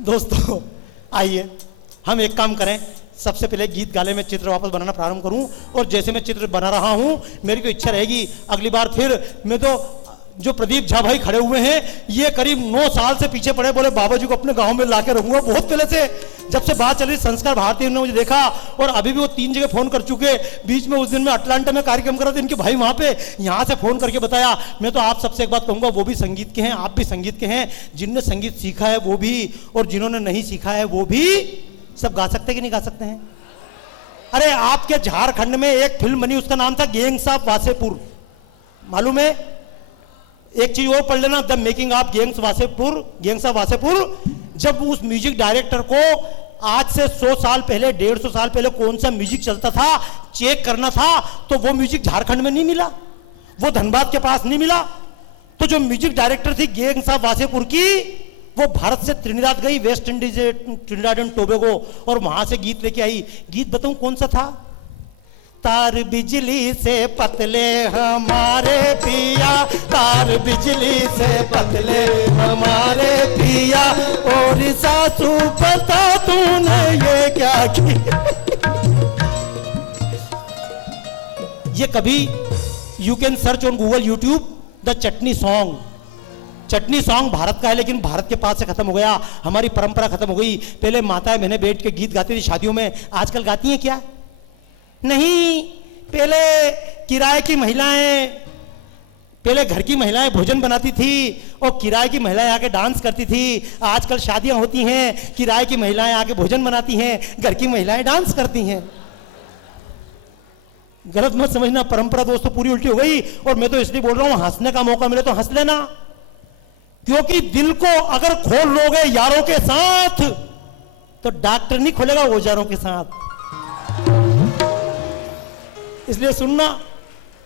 दोस्तों आइए हम एक काम करें, सबसे पहले गीत गाले में चित्र वापस बनाना प्रारंभ करूं, और जैसे मैं चित्र बना रहा हूं मेरी को इच्छा रहेगी अगली बार फिर मैं तो जो प्रदीप झा भाई खड़े हुए हैं ये करीब 9 साल से पीछे पड़े, बोले बाबा जी को अपने गांव में लाके रखूंगा। बहुत पहले से जब से बात चल रही संस्कार भारती ने मुझे देखा, और अभी भी वो 3 जगह फोन कर चुके। बीच में उस दिन में अटलांटा में कार्यक्रम कर रहा था, इनके भाई वहां पे, यहाँ से फोन करके बताया। मैं तो आप सबसे एक बात कहूंगा, वो भी संगीत के हैं, आप भी संगीत के हैं। जिनने संगीत सीखा है वो भी, और जिन्होंने नहीं सीखा है वो भी, सब गा सकते कि नहीं गा सकते हैं? अरे आपके झारखंड में एक फिल्म बनी, उसका नाम था गैंग्स ऑफ वासेपुर, मालूम है? एक चीज और पढ़ लेना, the making of gangs of Wasseypur. जब उस म्यूजिक डायरेक्टर को आज से 100 साल पहले, 150 साल पहले कौन सा म्यूजिक चलता था चेक करना था, तो वो म्यूजिक झारखंड में नहीं मिला, वो धनबाद के पास नहीं मिला। तो जो म्यूजिक डायरेक्टर थी गैंग्स ऑफ वासेपुर की, वो भारत से त्रिनिदाद गई, West Indies, Trinidad and Tobago, और वहां से गीत लेके आई। गीत बताऊं कौन सा था? तार बिजली से पतले हमारे पिया, तार बिजली से पतले हमारे पिया, और सासू बता तूने ये क्या किया। ये कभी you can search on Google YouTube the chutney song. Chutney song Bharat का है, लेकिन भारत के पास से खत्म हो गया, हमारी परंपरा खत्म हो गई। पहले माताएं बहनें बैठ के गीत गाती थी शादियों में, आजकल गाती हैं क्या? नहीं। पहले किराए की महिलाएं, पहले घर की महिलाएं भोजन बनाती थी और किराए की महिलाएं आके डांस करती थी। आजकल शादियां होती हैं, किराए की महिलाएं आके भोजन बनाती हैं, घर की महिलाएं डांस करती हैं। गलत मत समझना, परंपरा दोस्तों पूरी उल्टी हो गई। और मैं तो इसलिए बोल रहा हूं, हंसने का मौका मिले तो हंस लेना, क्योंकि दिल को अगर खोल लोगे यारों के साथ तो डॉक्टर नहीं खोलेगा औजारों के साथ। इसलिए सुनना,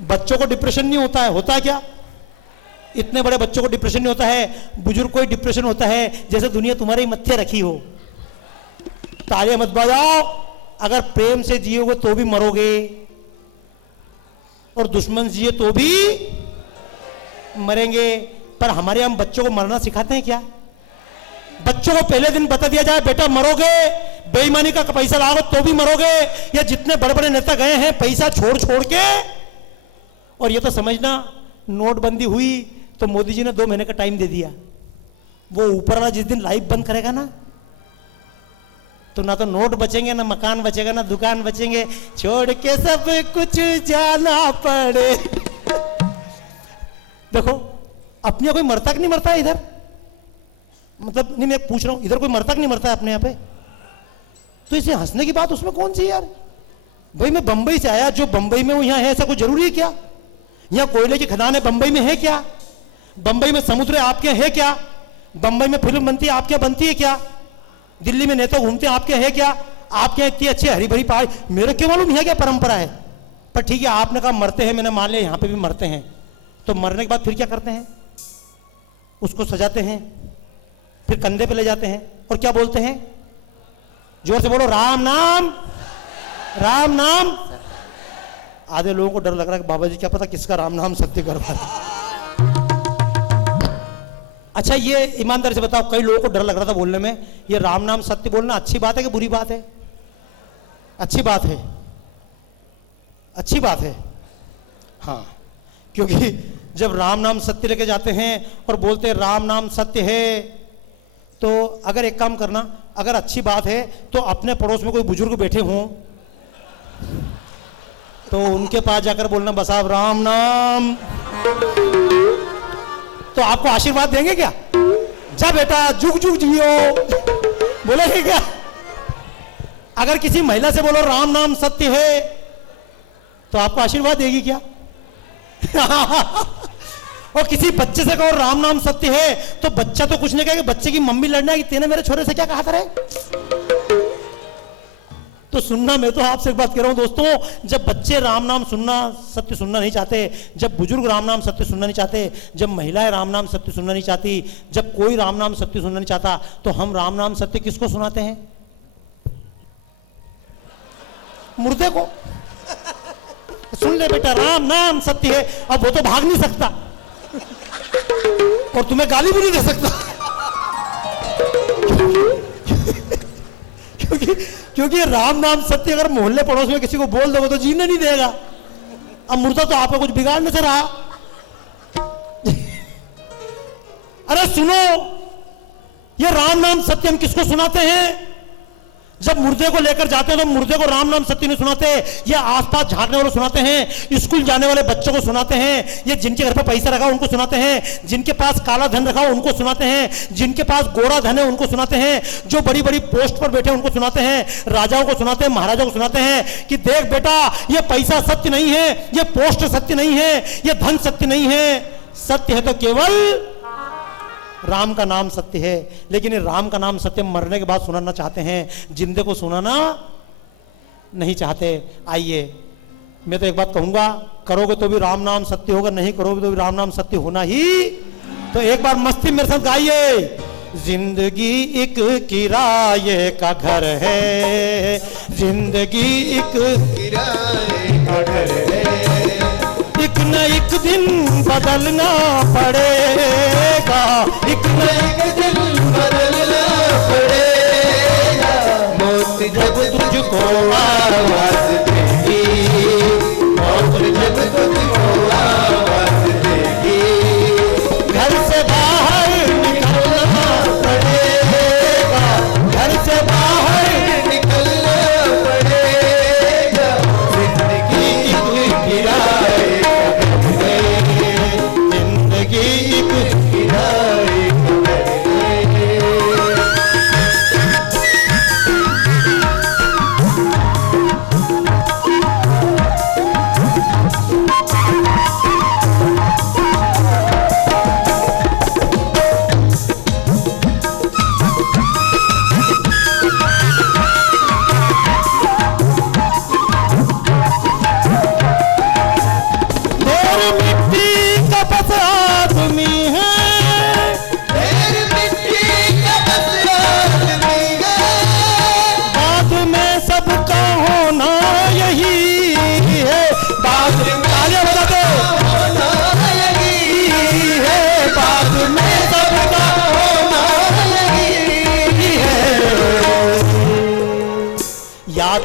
बच्चों को डिप्रेशन नहीं होता है, होता है क्या? इतने बड़े बच्चों को डिप्रेशन नहीं होता है, बुजुर्ग को डिप्रेशन होता है जैसे दुनिया तुम्हारे ही मत्थे रखी हो। तालियां मत बजाओ, अगर प्रेम से जियोगे तो भी मरोगे, और दुश्मन जिए तो भी मरेंगे। पर हमारे हम बच्चों को मरना सिखाते हैं क्या? बच्चों को पहले दिन बता दिया जाए बेटा मरोगे, बेईमानी का पैसा लाओ तो भी मरोगे। या जितने बड़े बड़े नेता गए हैं पैसा छोड़ छोड़ के, और ये तो समझना नोटबंदी हुई तो मोदी जी ने 2 महीने का टाइम दे दिया। वो ऊपर वाला जिस दिन लाइव बंद करेगा ना, तो ना तो नोट बचेंगे, ना मकान बचेगा, ना दुकान बचेंगे, छोड़ के सब कुछ जाना पड़े। देखो अपने कोई मरता कि नहीं मरता है इधर? मतलब नहीं, मैं पूछ रहा हूं, इधर कोई मरता कि नहीं मरता है अपने यहाँ पे? तो इसे हंसने की बात उसमें कौन सी यार? भाई मैं बंबई से आया, जो बंबई में वो यहाँ है ऐसा कोई जरूरी है क्या? यहाँ कोयले की खदान है बंबई में है क्या? बंबई में समुद्र आपके है क्या? बंबई में फिल्म बनती है आपके बनती है क्या? दिल्ली में नेता घूमते हैं आपके है क्या? आपके यहाँ इतनी अच्छी हरी भरी पहाड़, मेरे क्यों मालूम है क्या परंपरा है? पर ठीक है, आपने कहा मरते हैं, मैंने मान लिया यहाँ पे भी मरते हैं। तो मरने के बाद फिर क्या करते हैं? उसको सजाते हैं, फिर कंधे पे ले जाते हैं, और क्या बोलते हैं? जोर से बोलो, राम नाम, राम नाम। आधे लोगों को डर लग रहा है कि बाबा जी क्या पता किसका राम नाम सत्य करवा। अच्छा ये ईमानदारी से बताओ, कई लोगों को डर लग रहा था बोलने में, ये राम नाम सत्य बोलना अच्छी बात है कि बुरी बात है? अच्छी बात है, अच्छी बात है। हाँ, क्योंकि जब राम नाम सत्य लेके जाते हैं और बोलते हैं राम नाम सत्य है, तो अगर एक काम करना, अगर अच्छी बात है तो अपने पड़ोस में कोई बुजुर्ग बैठे हों तो उनके पास जाकर बोलना, बस आप राम नाम, तो आपको आशीर्वाद देंगे क्या? जा बेटा जुग जुग जियो, बोलेंगे क्या? अगर किसी महिला से बोलो राम नाम सत्य है तो आपको आशीर्वाद देगी क्या? और किसी बच्चे से कहो राम नाम सत्य है तो बच्चा तो कुछ नहीं कहेगा, बच्चे की मम्मी लड़ना है कि तेने मेरे छोरे से क्या कहा था रे? तो सुनना, मैं तो आपसे एक बात कह रहा हूं दोस्तों, जब बच्चे राम नाम सुनना सत्य सुनना नहीं चाहते, जब बुजुर्ग राम नाम सत्य सुनना नहीं चाहते, जब महिलाएं राम नाम सत्य सुनना नहीं चाहती, जब कोई राम नाम सत्य सुनना नहीं चाहता, तो हम राम नाम सत्य किसको सुनाते हैं? मुर्दे को। सुन ले बेटा राम नाम सत्य है, अब वो तो भाग नहीं सकता और तुम्हें गाली भी नहीं दे सकता। क्योंकि राम नाम सत्य अगर मोहल्ले पड़ोस में किसी को बोल दोगे तो जीने नहीं देगा। अब मुर्दा तो आपको कुछ बिगाड़ने से रहा। अरे सुनो, ये राम नाम सत्य हम किसको सुनाते हैं? जब मुर्दे को लेकर जाते हैं तो मुर्दे को राम नाम सत्य नहीं सुनाते, ये आसपास झांकने वाले सुनाते हैं, स्कूल जाने वाले बच्चों को सुनाते हैं, ये जिनके घर पर पैसा रखा उनको सुनाते हैं, जिनके पास काला धन रखा उनको सुनाते हैं, जिनके पास गोरा धन है उनको सुनाते हैं, जो बड़ी बड़ी पोस्ट पर बैठे उनको सुनाते हैं, राजाओं को सुनाते हैं, महाराजाओं को सुनाते हैं कि देख बेटा ये पैसा सत्य नहीं है, ये पोस्ट सत्य नहीं है, ये धन सत्य नहीं है, सत्य है तो केवल राम का नाम सत्य है। लेकिन ये राम का नाम सत्य मरने के बाद सुनाना चाहते हैं, जिंदे को सुनाना नहीं चाहते। आइए, मैं तो एक बात कहूंगा, करोगे तो भी राम नाम सत्य होगा, नहीं करोगे तो भी राम नाम सत्य होना ही। तो एक बार मस्ती मेरे साथ गाइए। जिंदगी एक किराए का घर है, जिंदगी एक किराए का घर है, एक न एक दिन बदलना पड़ेगा, एक न एक दिन बदलना पड़ेगा, मौत जब तुझको आवाज देगी, मौत जब तुझको आवाज देगी, घर से बाहर निकलना पड़ेगा, घर से बाहर निकलना पड़ेगा, जिंदगी एक किराए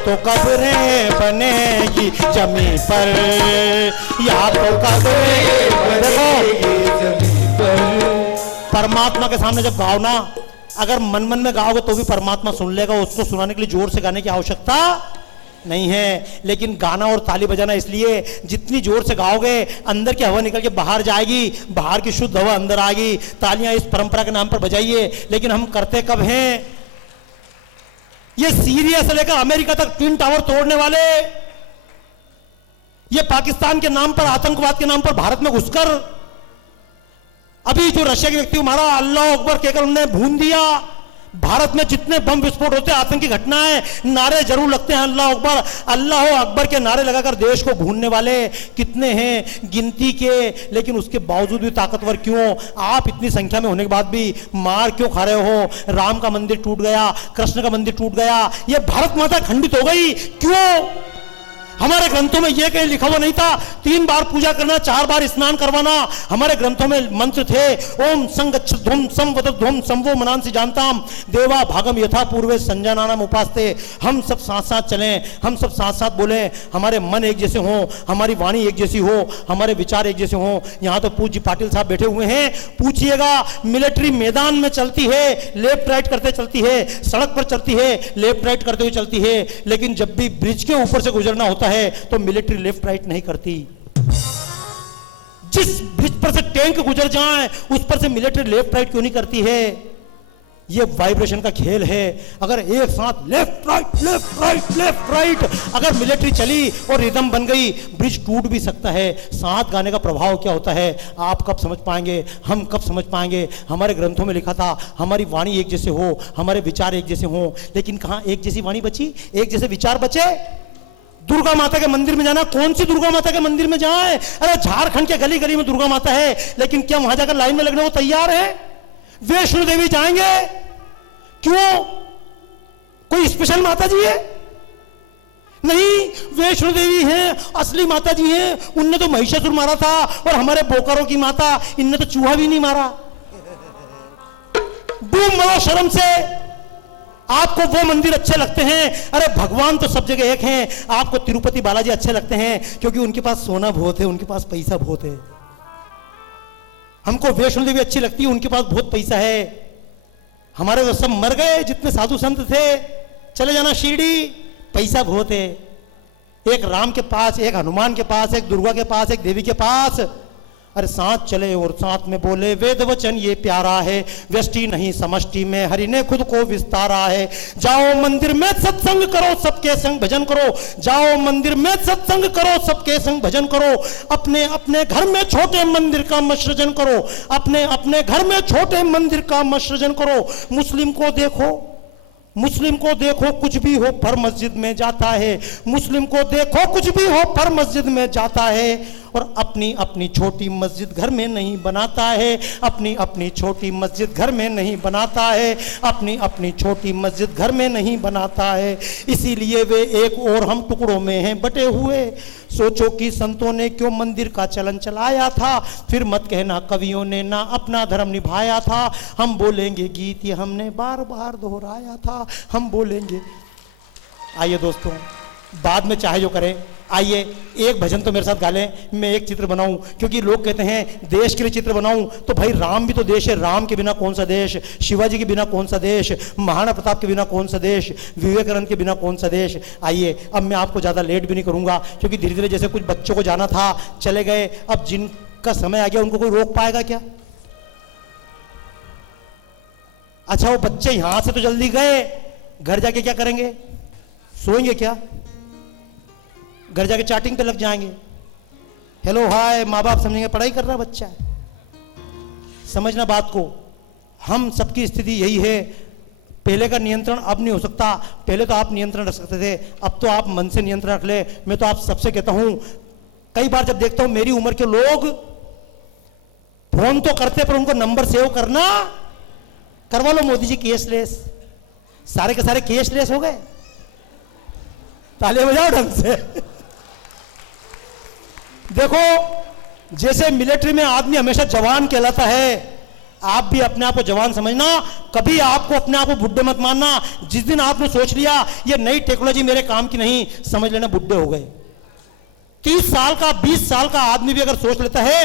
तो कब्रें बनेगी जमीन पर, या तो कब्रें बनेगी जमीन पर। परमात्मा के सामने जब गाओ ना, अगर मन मन में गाओगे तो भी परमात्मा सुन लेगा, उसको सुनाने के लिए जोर से गाने की आवश्यकता नहीं है। लेकिन गाना और ताली बजाना इसलिए, जितनी जोर से गाओगे अंदर की हवा निकल के बाहर जाएगी, बाहर की शुद्ध हवा अंदर आएगी। तालियां इस परंपरा के नाम पर बजाइए, लेकिन हम करते कब हैं? ये सीरिया से लेकर अमेरिका तक ट्विन टावर तोड़ने वाले, ये पाकिस्तान के नाम पर, आतंकवाद के नाम पर भारत में घुसकर अभी जो रशिया के व्यक्ति को मारा, अल्लाह अकबर कहकर उन्होंने भून दिया। भारत में जितने बम विस्फोट होते हैं, आतंकी घटनाएं, नारे जरूर लगते हैं अल्लाह अकबर, अल्लाह अकबर के नारे लगाकर देश को भूनने वाले कितने हैं गिनती के। लेकिन उसके बावजूद भी ताकतवर क्यों? आप इतनी संख्या में होने के बाद भी मार क्यों खा रहे हो? राम का मंदिर टूट गया, कृष्ण का मंदिर टूट गया, ये भारत माता खंडित हो गई, क्यों? हमारे ग्रंथों में यह कहीं लिखा हुआ नहीं था 3 बार पूजा करना, 4 बार स्नान करवाना। हमारे ग्रंथों में मंत्र थे, ओम संगच्छध्वम संवदध्वम संवो मनांसि जानताम देवा भागम यथा पूर्वे संजानानाम उपास्ते। हम सब साथ साथ चलें, हम सब साथ साथ बोलें, हमारे मन एक जैसे हों, हमारी वाणी एक जैसी हो, हमारे विचार एक जैसे हों। यहाँ तो पूज्य पाटिल साहब बैठे हुए हैं, पूछिएगा मिलिट्री मैदान में चलती है, लेफ्ट राइट करते चलती है, सड़क पर चलती है, लेफ्ट राइट करते हुए चलती है, लेकिन जब भी ब्रिज के ऊपर से गुजरना होता है तो मिलिट्री लेफ्ट राइट नहीं करती। जिस ब्रिज पर से टैंक गुजर जाए उस पर से मिलिट्री लेफ्ट राइट क्यों नहीं करती है? ये वाइब्रेशन का खेल है। अगर एक साथ left right left right left right अगर मिलिट्री चली और रिदम बन गई, ब्रिज टूट भी सकता है। साथ गाने का प्रभाव क्या होता है आप कब समझ पाएंगे, हम कब समझ पाएंगे? हमारे ग्रंथों में लिखा था हमारी वाणी एक जैसे हो, हमारे विचार एक जैसे हो, लेकिन कहां एक जैसी वाणी बची, एक जैसे विचार बचे? दुर्गा माता के मंदिर में जाना, कौन सी दुर्गा माता के मंदिर में जाए? अरे झारखंड के गली गली में दुर्गा माता है, लेकिन क्या वहां जाकर लाइन में लगने को तैयार है? वैष्णो देवी जाएंगे क्यों? कोई स्पेशल माता जी है? नहीं, वैष्णो देवी है, असली माता जी है। उनने तो महिषासुर मारा था, और हमारे बोकारो की माता, इनने तो चूहा भी नहीं मारा। डूब मरो शर्म से। आपको वो मंदिर अच्छे लगते हैं, अरे भगवान तो सब जगह एक हैं। आपको तिरुपति बालाजी अच्छे लगते हैं क्योंकि उनके पास सोना बहुत है, उनके पास पैसा बहुत है। हमको वैष्णो देवी अच्छी लगती है, उनके पास बहुत पैसा है। हमारे तो सब मर गए जितने साधु संत थे, चले जाना शिरडी, पैसा बहुत है। एक राम के पास, एक हनुमान के पास, एक दुर्गा के पास, एक देवी के पास, अरे साथ चले और साथ में बोले वेद वचन ये प्यारा है, व्यष्टि नहीं समष्टि में हरि ने खुद को विस्तारा है। जाओ मंदिर में सत्संग करो, सबके संग भजन करो, जाओ मंदिर में सत्संग करो, सबके संग भजन करो। अपने अपने घर में छोटे मंदिर का मसृजन करो, अपने अपने घर में छोटे मंदिर का मसृजन करो। मुस्लिम को देखो, मुस्लिम को देखो कुछ भी हो पर मस्जिद में जाता है, मुस्लिम को देखो कुछ भी हो पर मस्जिद में जाता है, और अपनी अपनी छोटी मस्जिद घर में नहीं बनाता है, अपनी अपनी छोटी मस्जिद घर में नहीं बनाता है, अपनी अपनी छोटी मस्जिद घर में नहीं बनाता है। इसीलिए वे एक और हम टुकड़ों में हैं बटे हुए। सोचो कि संतों ने क्यों मंदिर का चलन चलाया था, फिर मत कहना कवियों ने ना अपना धर्म निभाया था। हम बोलेंगे गीत ये हमने बार बार दोहराया था, हम बोलेंगे। आइए दोस्तों, बाद में चाहे जो करें, आइए एक भजन तो मेरे साथ गा लें, मैं एक चित्र बनाऊं, क्योंकि लोग कहते हैं देश के लिए चित्र बनाऊं, तो भाई राम भी तो देश है, राम के बिना कौन सा देश, शिवाजी के बिना कौन सा देश, महाराणा प्रताप के बिना कौन सा देश, विवेकानंद के बिना कौन सा देश। आइए, अब मैं आपको ज़्यादा लेट भी नहीं करूंगा, क्योंकि धीरे धीरे जैसे कुछ बच्चों को जाना था चले गए, अब जिनका समय आ गया उनको कोई रोक पाएगा क्या? अच्छा, वो बच्चे यहां से तो जल्दी गए, घर जाके क्या करेंगे? सोएंगे क्या? घर जाके चैटिंग पे लग जाएंगे, हेलो हाय, माँ बाप समझेंगे पढ़ाई कर रहा बच्चा है। समझना बात को, हम सबकी स्थिति यही है। पहले का नियंत्रण अब नहीं हो सकता, पहले तो आप नियंत्रण रख सकते थे, अब तो आप मन से नियंत्रण रख ले। मैं तो आप सबसे कहता हूं, कई बार जब देखता हूं मेरी उम्र के लोग फोन तो करते पर उनको नंबर सेव करना, करवा लो मोदी जी केसलेस, सारे के सारे केसलेस हो गए। ताली बजाओ ढंग से। देखो, जैसे मिलिट्री में आदमी हमेशा जवान कहलाता है, आप भी अपने आप को जवान समझना, कभी आपको अपने आप को बुड्ढे मत मानना। जिस दिन आपने सोच लिया ये नई टेक्नोलॉजी मेरे काम की नहीं, समझ लेना बुड्ढे हो गए। 30 साल का 20 साल का आदमी भी अगर सोच लेता है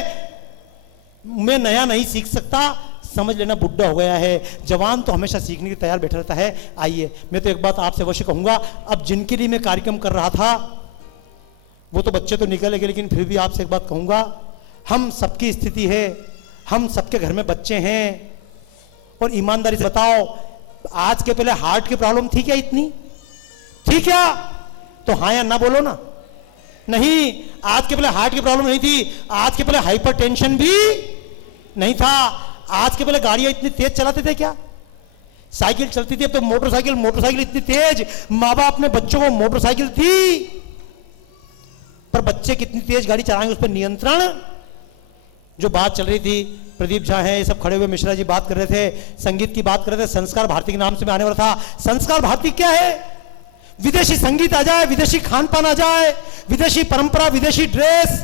मैं नया नहीं सीख सकता, समझ लेना बुड्ढा हो गया है। जवान तो हमेशा सीखने के तैयार बैठा रहता है। आइए, मैं तो एक बात आपसे अवश्य कहूंगा, अब जिनके लिए मैं कार्यक्रम कर रहा था वो तो बच्चे तो निकले गए, लेकिन फिर भी आपसे एक बात कहूंगा, हम सबकी स्थिति है, हम सबके घर में बच्चे हैं, और ईमानदारी से बताओ, आज के पहले हार्ट की प्रॉब्लम थी क्या? इतनी थी क्या? तो हाँ या ना बोलो ना। नहीं, आज के पहले हार्ट की प्रॉब्लम नहीं थी, आज के पहले हाइपरटेंशन भी नहीं था, आज के पहले गाड़ियां इतनी तेज चलाते थे क्या? साइकिल चलती थी, अब तो मोटरसाइकिल इतनी तेज, माँ बाप ने बच्चों को मोटरसाइकिल थी, पर बच्चे कितनी तेज गाड़ी चलाएंगे उस पर नियंत्रण। जो बात चल रही थी, प्रदीप झा हैं, ये सब खड़े हुए मिश्रा जी बात कर रहे थे, संगीत की बात कर रहे थे, संस्कार भारती के नाम से मैं आने वाला था। संस्कार भारती क्या है? विदेशी संगीत आ जाए, विदेशी खान पान आ जाए, विदेशी परंपरा, विदेशी ड्रेस,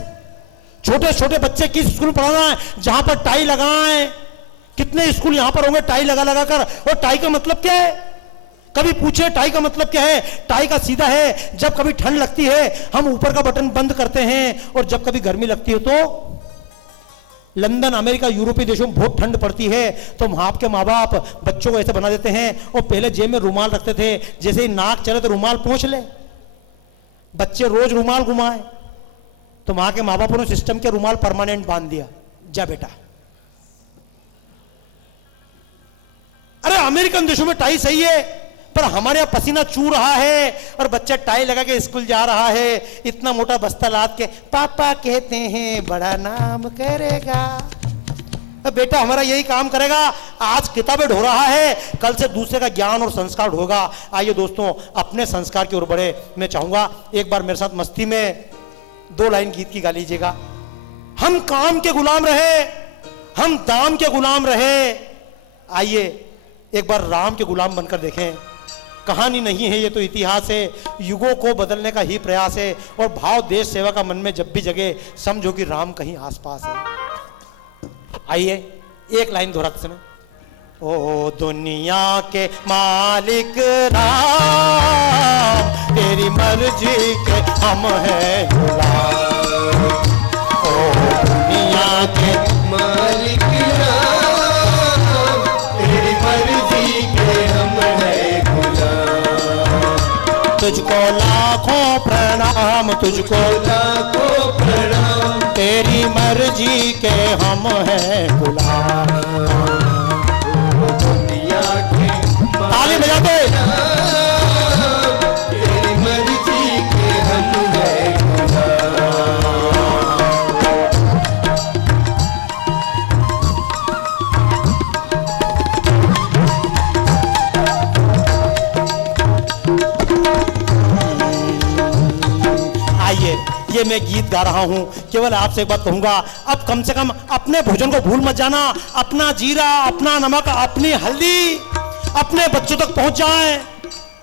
छोटे छोटे बच्चे किस स्कूल में पढ़ाना है जहां पर टाई लगाएं। कितने स्कूल यहां पर होंगे टाई लगा लगा कर, और टाई का मतलब क्या है? कभी पूछे टाई का मतलब क्या है? टाई का सीधा है, जब कभी ठंड लगती है हम ऊपर का बटन बंद करते हैं, और जब कभी गर्मी लगती है तो लंदन, अमेरिका, यूरोपीय देशों में बहुत ठंड पड़ती है तो वहां के माँ बाप बच्चों को ऐसे बना देते हैं, और पहले जेब में रुमाल रखते थे, जैसे ही नाक चले तो रुमाल पोंछ ले, बच्चे रोज रुमाल घुमाए, तो वहां के माँ बापों ने सिस्टम के रुमाल परमानेंट बांध दिया, जा बेटा। अरे अमेरिकन देशों में टाई सही है, पर हमारे यहां पसीना चू रहा है और बच्चा टाई लगा के स्कूल जा रहा है, इतना मोटा बस्ता लाद के, पापा कहते हैं बड़ा नाम करेगा। अब बेटा हमारा यही काम करेगा, आज किताबें ढो रहा है, कल से दूसरे का ज्ञान और संस्कार ढोगा। आइए दोस्तों, अपने संस्कार की ओर बढ़े। मैं चाहूंगा एक बार मेरे साथ मस्ती में 2 लाइन गीत की गा लीजिएगा। हम काम के गुलाम रहे, हम दाम के गुलाम रहे, आइए एक बार राम के गुलाम बनकर देखें। कहानी नहीं है ये तो इतिहास है, युगों को बदलने का ही प्रयास है, और भाव देश सेवा का मन में जब भी जगे समझो कि राम कहीं आसपास है। आइए एक लाइन दोहराते समय, ओ दुनिया के मालिक राम, तेरी मर्जी के हम हैं गुलाम। ओ दुनिया के मालिक राम, तेरी मर्जी के हम हैं गुलाम। तुझको लाखों प्रणाम, तुझको लाखों प्रणाम, तेरी मर्जी के हम हैं गुलाम। दुनिया के ताली बजाते तेरी मर्जी के हम हैं आइए, ये मैं गीत गा रहा हूं, केवल आपसे एक बात कहूंगा, अब कम से कम अपने भोजन को भूल मत जाना। अपना जीरा, अपना नमक, अपनी हल्दी अपने बच्चों तक पहुंच जाए,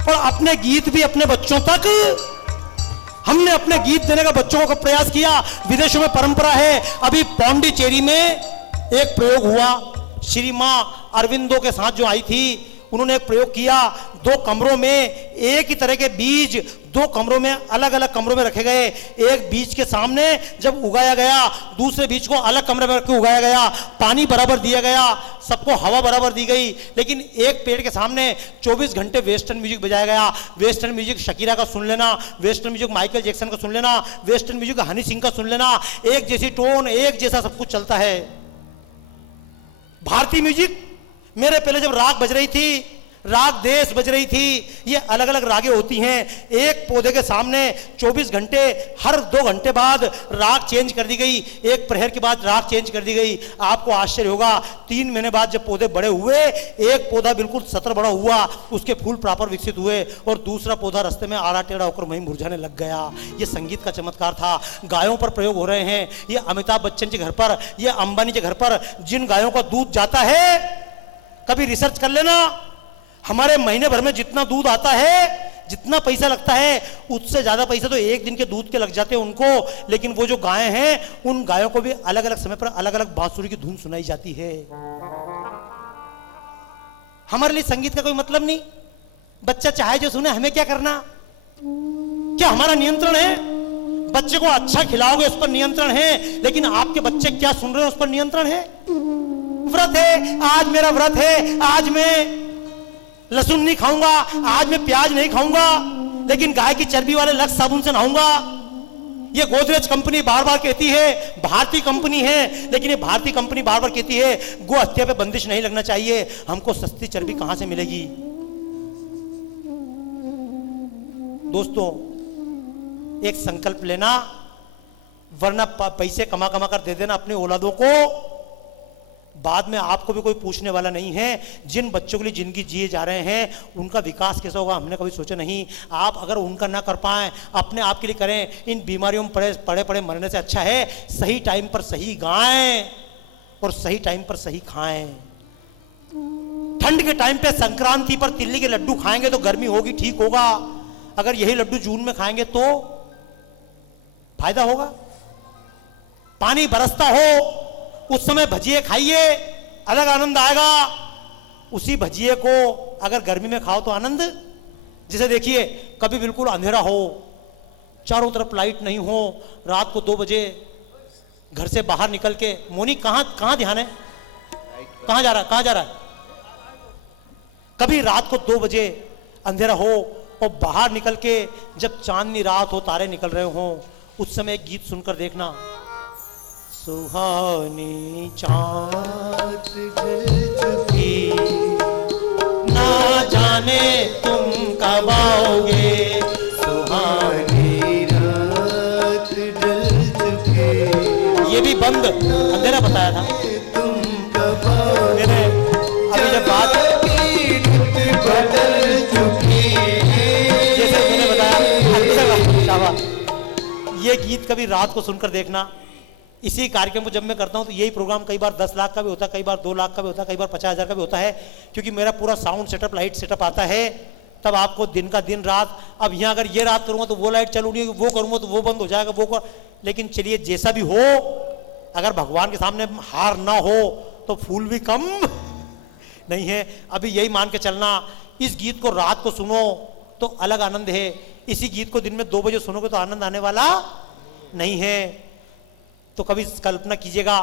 और अपने गीत भी अपने बच्चों तक। हमने अपने गीत देने का बच्चों को प्रयास किया। विदेशों में परंपरा है। अभी पौंडीचेरी में एक प्रयोग हुआ, श्री मां अरविंदो के साथ जो आई थी, उन्होंने एक प्रयोग किया। 2 कमरों में एक ही तरह के बीज 2 कमरों में, अलग अलग कमरों में रखे गए। एक बीज के सामने जब उगाया गया, दूसरे बीज को अलग कमरे में रख के उगाया गया। पानी बराबर दिया गया, सबको हवा बराबर दी गई। लेकिन एक पेड़ के सामने 24 घंटे वेस्टर्न म्यूजिक बजाया गया। वेस्टर्न म्यूजिक शकीरा का सुन लेना, वेस्टर्न म्यूजिक माइकल जैक्सन का सुन लेना, वेस्टर्न म्यूजिक हनी सिंह का सुन लेना। एक जैसी टोन, एक जैसा सब कुछ चलता है। भारतीय म्यूजिक, मेरे पहले जब राग बज रही थी, राग देश बज रही थी, ये अलग अलग रागें होती हैं। एक पौधे के सामने 24 घंटे, हर 2 घंटे बाद राग चेंज कर दी गई, एक प्रहर के बाद राग चेंज कर दी गई। आपको आश्चर्य होगा, 3 महीने बाद जब पौधे बड़े हुए, एक पौधा बिल्कुल सतर बड़ा हुआ, उसके फूल प्रॉपर विकसित हुए, और दूसरा पौधा रास्ते में आड़ा टेढ़ा होकर वहीं मुरझाने लग गया। ये संगीत का चमत्कार था। गायों पर प्रयोग हो रहे हैं। ये अमिताभ बच्चन के घर पर, ये अंबानी के घर पर जिन गायों का दूध जाता है, कभी रिसर्च कर लेना, हमारे महीने भर में जितना दूध आता है, जितना पैसा लगता है, उससे ज्यादा पैसा तो एक दिन के दूध के लग जाते हैं उनको। लेकिन वो जो गायें हैं, उन गायों को भी अलग अलग समय पर अलग अलग बांसुरी की धुन सुनाई जाती है। हमारे लिए संगीत का कोई मतलब नहीं। बच्चा चाहे जो सुने, हमें क्या करना? क्या हमारा नियंत्रण है? बच्चे को अच्छा खिलाओगे, उस पर नियंत्रण है, लेकिन आपके बच्चे क्या सुन रहे हैं, उस पर नियंत्रण है? व्रत है, आज मेरा व्रत है, आज मैं लहसुन नहीं खाऊंगा, आज मैं प्याज नहीं खाऊंगा, लेकिन गाय की चर्बी वाले लक्स साबुन से नहाऊंगा। ये गोदरेज कंपनी बार बार कहती है, भारतीय कंपनी है, लेकिन ये भारतीय कंपनी बार बार कहती है गो हत्या पे बंदिश नहीं लगना चाहिए। हमको सस्ती चर्बी कहां से मिलेगी? दोस्तों, एक संकल्प लेना, वरना पैसे कमा कमा कर दे देना अपने औलादों को, बाद में आपको भी कोई पूछने वाला नहीं है। जिन बच्चों के लिए जिंदगी जिए जा रहे हैं, उनका विकास कैसा होगा हमने कभी सोचा नहीं। आप अगर उनका ना कर पाए, अपने आप के लिए करें। इन बीमारियों में पड़े पड़े मरने से अच्छा है सही टाइम पर सही गाएं और सही टाइम पर सही खाएं। ठंड के टाइम पे संक्रांति पर तिल्ली के लड्डू खाएंगे तो गर्मी होगी, ठीक होगा। अगर यही लड्डू जून में खाएंगे तो फायदा होगा। पानी बरसता हो उस समय भजिए खाइए, अलग आनंद आएगा। उसी भजिए को अगर गर्मी में खाओ तो आनंद। जैसे देखिए, कभी बिल्कुल अंधेरा हो, चारों तरफ लाइट नहीं हो, रात को 2 बजे घर से बाहर निकल के, मोनी कहां ध्यान है, कहां जा रहा है? कभी रात को 2 बजे अंधेरा हो और बाहर निकल के जब चांदनी रात हो, तारे निकल रहे हो, उस समय एक गीत सुनकर देखना, सुहानी चाँद ढल चुकी, ना जाने तुम कब आओगे, सुहानी रात ढल चुकी। ये भी बंद अंधेरा बताया था तुम कब आओगे, मैंने अभी जब बात बदल चुकी, जैसे मैंने बताया। ये गीत कभी रात को सुनकर देखना। इसी कार्यक्रम को जब मैं करता हूं तो यही प्रोग्राम कई बार 10 लाख का भी होता है, कई बार 2 लाख का भी होता है, कई बार 50,000 का भी होता है, क्योंकि मेरा पूरा साउंड सेटअप, लाइट सेटअप आता है। तब आपको दिन का दिन रात, अब यहाँ अगर ये रात करूंगा तो वो लाइट चलूंगी, वो करूंगा तो वो बंद हो जाएगा, वो कर, लेकिन चलिए जैसा भी हो, अगर भगवान के सामने हार ना हो तो फूल भी कम नहीं है। अभी यही मान के चलना, इस गीत को रात को सुनो तो अलग आनंद है, इसी गीत को दिन में 2 बजे सुनोगे तो आनंद आने वाला नहीं है। तो कभी कल्पना कीजिएगा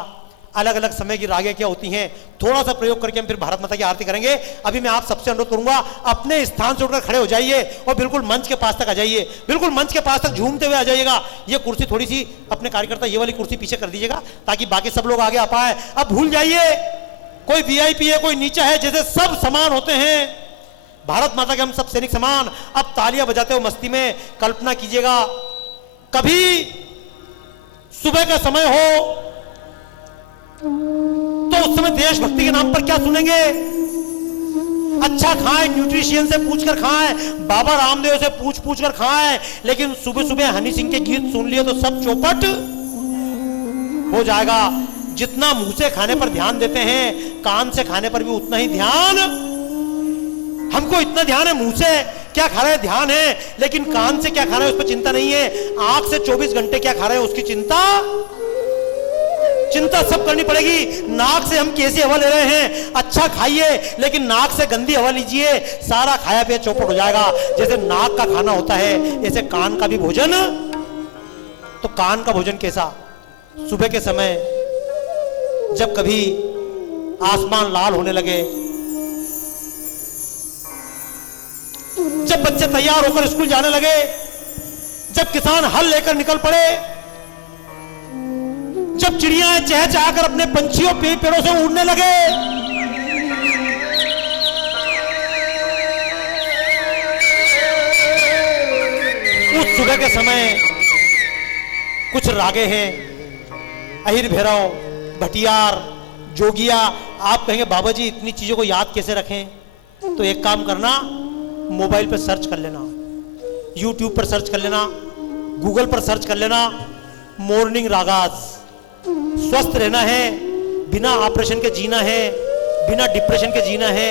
अलग अलग समय की रागें क्या होती हैं। थोड़ा सा प्रयोग करके हम फिर भारत माता की आरती करेंगे। अभी मैं आप सबसे अनुरोध करूंगा, अपने स्थान से उठकर खड़े हो जाइए और बिल्कुल मंच के पास तक आ जाइए, बिल्कुल मंच के पास तक झूमते हुए आ जाइएगा। ये कुर्सी थोड़ी सी अपने कार्यकर्ता, ये वाली कुर्सी पीछे कर दीजिएगा ताकि बाकी सब लोग आगे आ पाए। अब भूल जाइए कोई वीआईपी है कोई नीचा है, जैसे सब समान होते हैं, भारत माता के हम सब सैनिक समान। अब तालियां बजाते हुए मस्ती में कल्पना कीजिएगा, कभी सुबह का समय हो तो उस समय देशभक्ति के नाम पर क्या सुनेंगे? अच्छा खाएं, न्यूट्रिशियन से पूछकर खाएं, बाबा रामदेव से पूछ कर खाएं, लेकिन सुबह सुबह हनी सिंह के गीत सुन लिए तो सब चौपट हो जाएगा। जितना मुंह से खाने पर ध्यान देते हैं, कान से खाने पर भी उतना ही ध्यान। हमको इतना ध्यान है मुंह से क्या खा रहे हैं ध्यान है, लेकिन कान से क्या खा रहे हैं उस पर चिंता नहीं है। आंख से 24 घंटे क्या खा रहे हैं उसकी चिंता सब करनी पड़ेगी। नाक से हम कैसी हवा ले रहे हैं, अच्छा खाइए लेकिन नाक से गंदी हवा लीजिए, सारा खाया पिया चौपट हो जाएगा। जैसे नाक का खाना होता है ऐसे कान का भी भोजन। तो कान का भोजन कैसा? सुबह के समय जब कभी आसमान लाल होने लगे, जब बच्चे तैयार होकर स्कूल जाने लगे, जब किसान हल लेकर निकल पड़े, जब चिड़ियां चहचहाकर अपने पंछियों पेड़ों से उड़ने लगे, उस सुबह के समय कुछ रागे हैं, अहिर भैरव, भटियार, जोगिया। आप कहेंगे बाबा जी इतनी चीजों को याद कैसे रखें? तो एक काम करना, मोबाइल पर सर्च कर लेना, यूट्यूब पर सर्च कर लेना, गूगल पर सर्च कर लेना, मॉर्निंग रागास। स्वस्थ रहना है, बिना ऑपरेशन के जीना है, बिना डिप्रेशन के जीना है।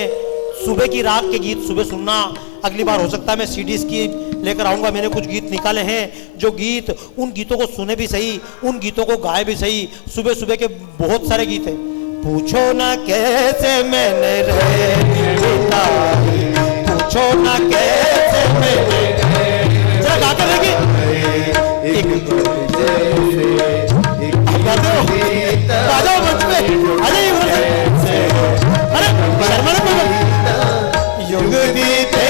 सुबह की राग के गीत सुबह सुनना। अगली बार हो सकता है मैं सीडीज की लेकर आऊंगा, मैंने कुछ गीत निकाले हैं जो गीत, उन गीतों को सुने भी सही, उन गीतों को गाए भी सही। सुबह सुबह के बहुत सारे गीत हैं। पूछो ना कैसे मैंने रहता, पूछो ना कैसे मैंने, जरा गाकर देखिए। राजा मंच पे अरे अरे शर्मा ने युग बीते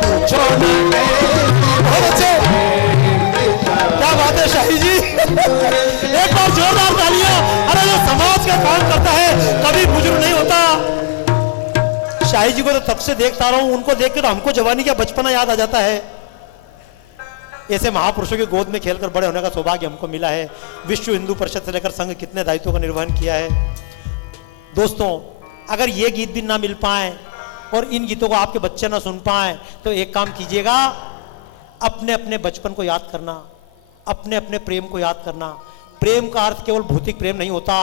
पूछो ना। बहुत अच्छे, क्या बात है शाही जी, एक बार जोरदार तालियां। अरे जो समाज का काम करता है कभी बुजुर्ग नहीं होता। शाही जी को तो तब से देखता रहा हूं, उनको देख के तो हमको जवानी का बचपना याद आ जाता है। ऐसे महापुरुषों की गोद में खेलकर बड़े होने का सौभाग्य हमको मिला है। विश्व हिंदू परिषद से लेकर संघ कितने दायित्वों का निर्वहन किया है। दोस्तों, अगर ये गीत भी ना मिल पाए और इन गीतों को आपके बच्चे ना सुन पाए तो एक काम कीजिएगा, अपने अपने बचपन को याद करना, अपने अपने प्रेम को याद करना। प्रेम का अर्थ केवल भौतिक प्रेम नहीं होता।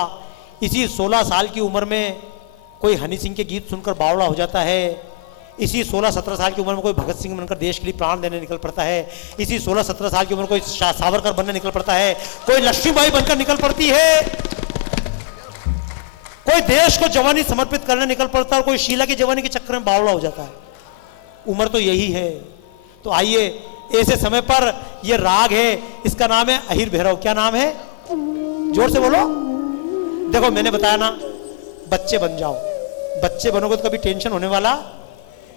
इसी 16 साल की उम्र में कोई हनी सिंह के गीत सुनकर बावड़ा हो जाता है। इसी 16-17 साल की उम्र में कोई भगत सिंह बनकर देश के लिए प्राण देने निकल पड़ता है। इसी 16-17 साल की उम्र में कोई सावरकर बनने निकल पड़ता है, कोई लक्ष्मीबाई बनकर निकल पड़ती है, कोई देश को जवानी समर्पित करने निकल पड़ता है, और कोई शीला की जवानी के चक्कर में बावड़ा हो जाता है। उम्र तो यही है। तो आइए, ऐसे समय पर यह राग है, इसका नाम है अहिर भैरव। क्या नाम है? जोर से बोलो। देखो मैंने बताया ना, बच्चे बन जाओ। बच्चे बनोगे तो कभी टेंशन होने वाला।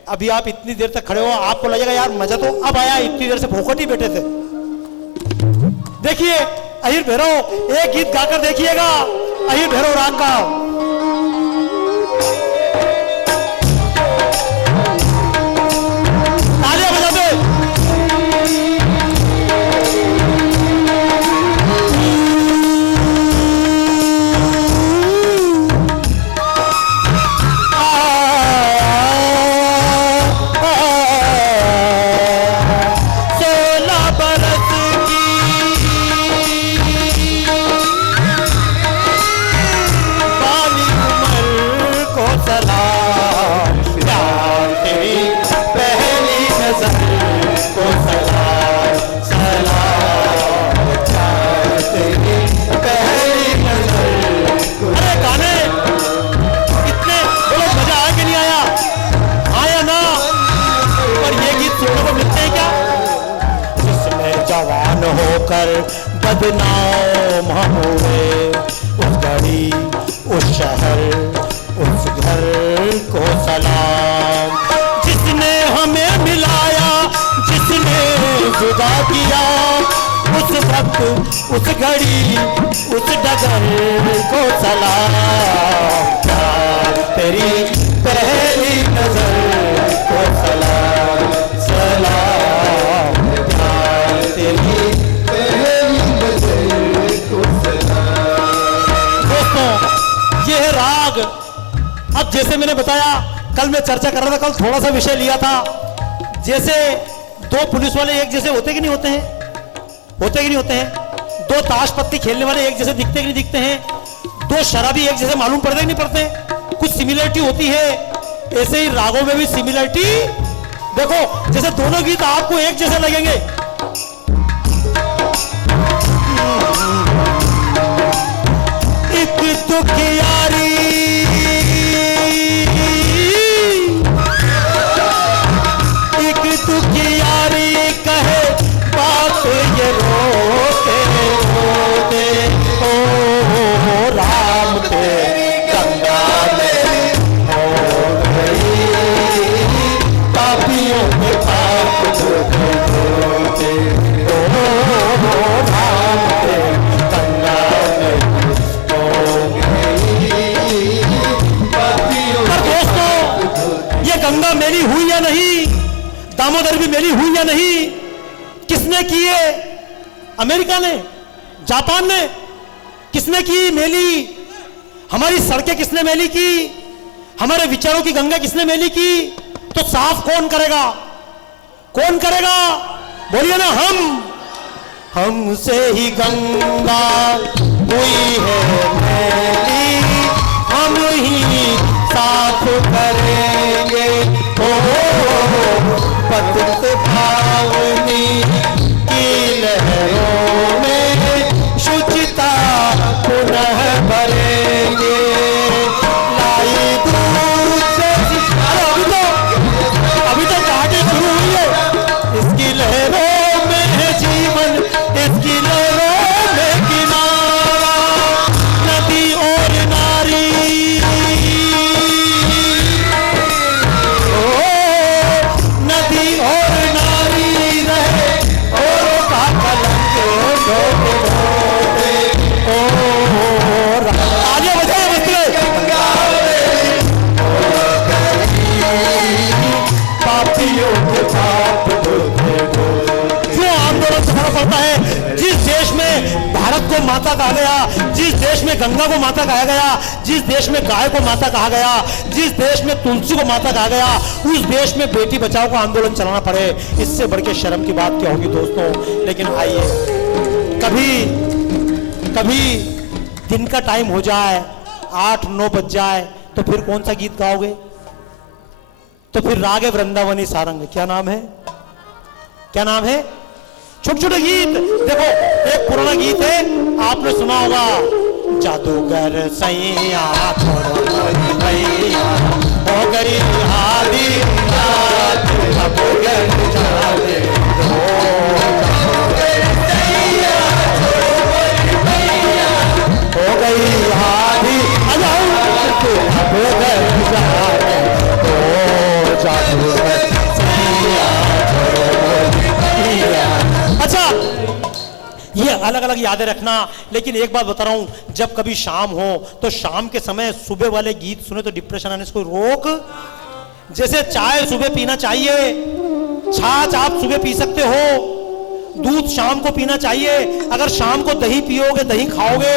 अभी आप इतनी देर तक खड़े हो, आपको लगेगा यार मजा तो अब आया, इतनी देर से भूखट ही बैठे थे। देखिए अहिर भैरव, एक गीत गाकर देखिएगा अहिर भैरव राग का। तालियां बजा दो। पर बदनाम हम हुए। उस घड़ी उस शहर उस घर को सलाम, जिसने हमें मिलाया जिसने जुदा किया, उस वक्त उस घड़ी उस डगर को सलाम। प्यार तेरी पहली नजर को सलाम, सलाम प्यार तेरी पहली नजर को सलाम। दोस्तों ये है राग। अब जैसे मैंने बताया, कल मैं चर्चा कर रहा था, कल थोड़ा सा विषय लिया था, जैसे दो पुलिस वाले एक जैसे होते कि नहीं होते हैं, होते कि नहीं होते हैं, दो ताश पत्ती खेलने वाले एक जैसे दिखते कि नहीं दिखते हैं, दो शराबी एक जैसे मालूम पड़ते कि नहीं पड़ते, कुछ सिमिलरिटी होती है। ऐसे ही रागों में भी सिमिलरिटी देखो, जैसे दोनों गीत आपको एक जैसे लगेंगे। एक दुखियारी एक दुखियारी कहे बात ये रोते रोते, ओ राम तेरी गंगा में हो गई, पापियों के पाप धोते धोते, ओ राम तेरी गंगा में हो गई, पापियों पर दोस्तों ये गंगा मेली हुई या नहीं, दामोदर भी मेली हुई या नहीं, किसने की है? अमेरिका ने, जापान ने? किसने की मेली? हमारी सड़कें किसने मेली की? हमारे विचारों की गंगा किसने मेली की? तो साफ कौन करेगा? कौन करेगा? बोलिए ना, हमसे ही गंगा हुई है मेली, हम ही साफ करेंगे। पतित पावनी की लहरों में शुचिता पुनः भरेंगे। लाई दूध से अभी तो घाटी शुरू हुई है, इसकी लहरों में है जीवन, इसकी लहरों में किनारा, नदी और नारी, नदी और नारी रहे और का कलंक ढोते ढोते, ओ आगे बजाए बच्चे, पापियों के पाप धोते धोते। क्यों आंदोलन करना पड़ता है? जिस देश में भारत को माता कहा गया, जिस देश में गंगा को माता कहा गया, जिस देश में गाय को माता कहा गया, जिस देश में तुलसी को माता कहा गया, उस देश में बेटी बचाओ का आंदोलन चलाना पड़े, इससे बढ़ के शर्म की बात क्या होगी दोस्तों। लेकिन आइए, कभी दिन का टाइम हो जाए, 8-9 बज जाए, तो फिर कौन सा गीत गाओगे? तो फिर राग है वृंदावनी सारंग। क्या नाम है? क्या नाम है? छोटे छोटे गीत देखो, एक पुराना गीत है, आपने सुना होगा, जादूगर सैया हो गई हादी रात, जादूगर जादे हो गई हादी, जादूगर जादे जादूगर सैया। अच्छा, ये अलग अलग यादें रखना, लेकिन एक बात बता रहा हूं, जब कभी शाम हो तो शाम के समय सुबह वाले गीत सुने तो डिप्रेशन आने से कोई रोक। जैसे चाय सुबह पीना चाहिए, छाछ आप सुबह पी सकते हो, दूध शाम को पीना चाहिए। अगर शाम को दही पियोगे, दही खाओगे,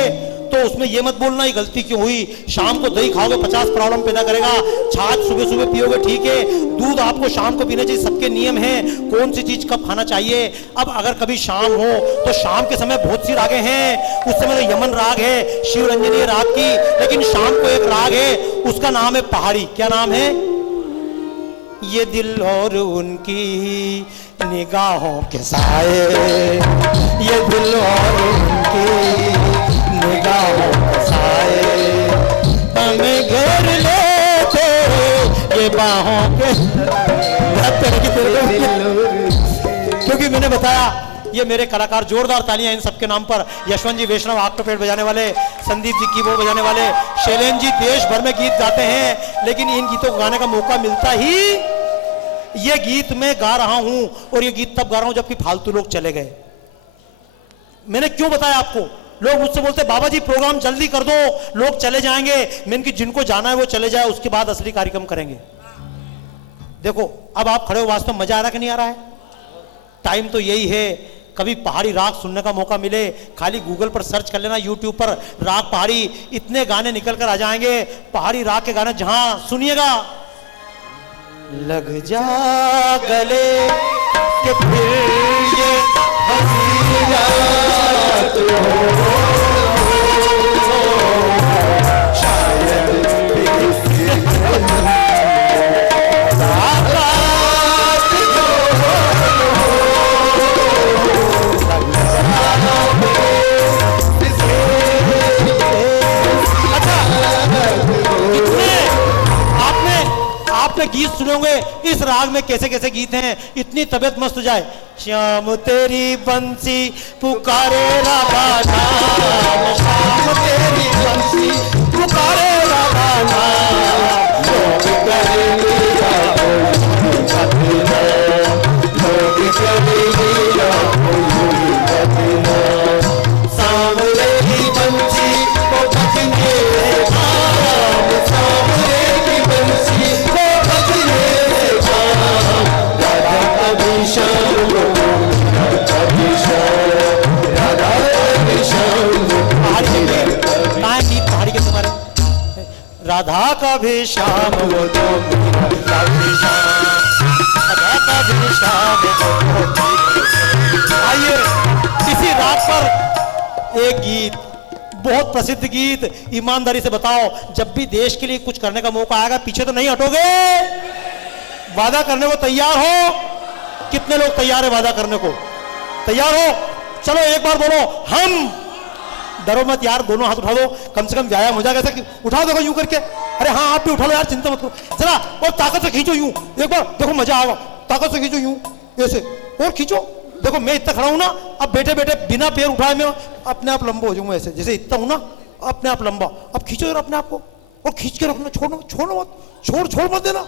तो उसमें ये मत बोलना ये गलती क्यों हुई, शाम को दही खाओगे 50 प्रॉब्लम पैदा करेगा। छाछ सुबह सुबह पियोगे ठीक है, दूध आपको शाम को पीना चाहिए, सबके नियम है कौन सी चीज कब खाना चाहिए। अब अगर कभी शाम हो तो शाम के समय बहुत सी रागें हैं, उस समय तो यमन राग है, शिव रंजनी राग की, लेकिन शाम को एक राग है, उसका नाम है पहाड़ी। क्या नाम है? ये दिल और उनकी निगाहों के साए, ये दिल और उनकी निगाहों के साए, हमें घेर लेते ये बाहों के। क्योंकि मैंने बताया ये मेरे कलाकार, जोरदार तालियां इन सबके नाम पर। यशवंत जी वैष्णव ऑक्टोपेड बजाने वाले, संदीप जी कीबोर्ड बजाने वाले, शैलेन जी देश भर में गीत गाते हैं, लेकिन इन गीतों को गाने का मौका मिलता ही, ये गीत मैं गा रहा हूं और ये गीत तब गा रहा हूं जबकि फालतू लोग चले गए। मैंने क्यों बताया आपको? लोग मुझसे बोलते बाबा जी प्रोग्राम जल्दी कर दो, लोग चले जाएंगे। मैंने कि जिनको जाना है वो चले जाए, उसके बाद असली कार्यक्रम करेंगे। देखो अब आप खड़े हो, वास्तव में मजा आ रहा कि नहीं आ रहा है? टाइम तो यही है, कभी पहाड़ी राग सुनने का मौका मिले, खाली गूगल पर सर्च कर लेना, यूट्यूब पर राग पहाड़ी, इतने गाने निकल कर आ जाएंगे पहाड़ी राग के गाने। जहां सुनिएगा लग जा गले के फिर ये हंसी रात हो, आपने गीत सुनोगे इस राग में, कैसे कैसे गीत हैं, इतनी तबीयत मस्त हो जाए। श्याम तेरी बंसी पुकारे राधा नाम, श्याम तेरी बंसी पुकारे राधा नाम, लोग करेंगे सामने की बंसी को बजने राम, सामने की बंसी को बजने राम, राधा कभी शाम को, कभी शाम, राधा कभी शाम को। पहाड़ी के तुम्हारे राधा का भी शाम वो तो, राधा भी शाम, राधा का भी शाम वो तो। आइए इसी राग पर एक गीत, बहुत प्रसिद्ध गीत, ईमानदारी से बताओ, जब भी देश के लिए कुछ करने का मौका आएगा पीछे तो नहीं हटोगे? वादा करने को तैयार हो? कितने लोग तैयार है वादा करने को? तैयार हो? चलो एक बार बोलो हम। डरो मत यार, दोनों हाथ उठा दो, कम से कम व्यायाम हो जाएगा। ऐसा उठाओ, देखो यूं करके, अरे हाँ आप भी उठा लो यार, चिंता मत करो जरा, और ताकत से खींचो यूं, एक बार देखो मजा आएगा। ताकत से खींचो यूं, ऐसे और खींचो। देखो मैं इतना खड़ा हूं ना, अब बैठे बैठे बिना पैर उठाए मैं अपने आप लंबा हो जाऊंगा, ऐसे जैसे इतना हूं ना, अपने आप लंबा। अब खींचो यार अपने आप को, और खींच के रखना, छोड़ना छोड़ना मत, छोड़ मत देना,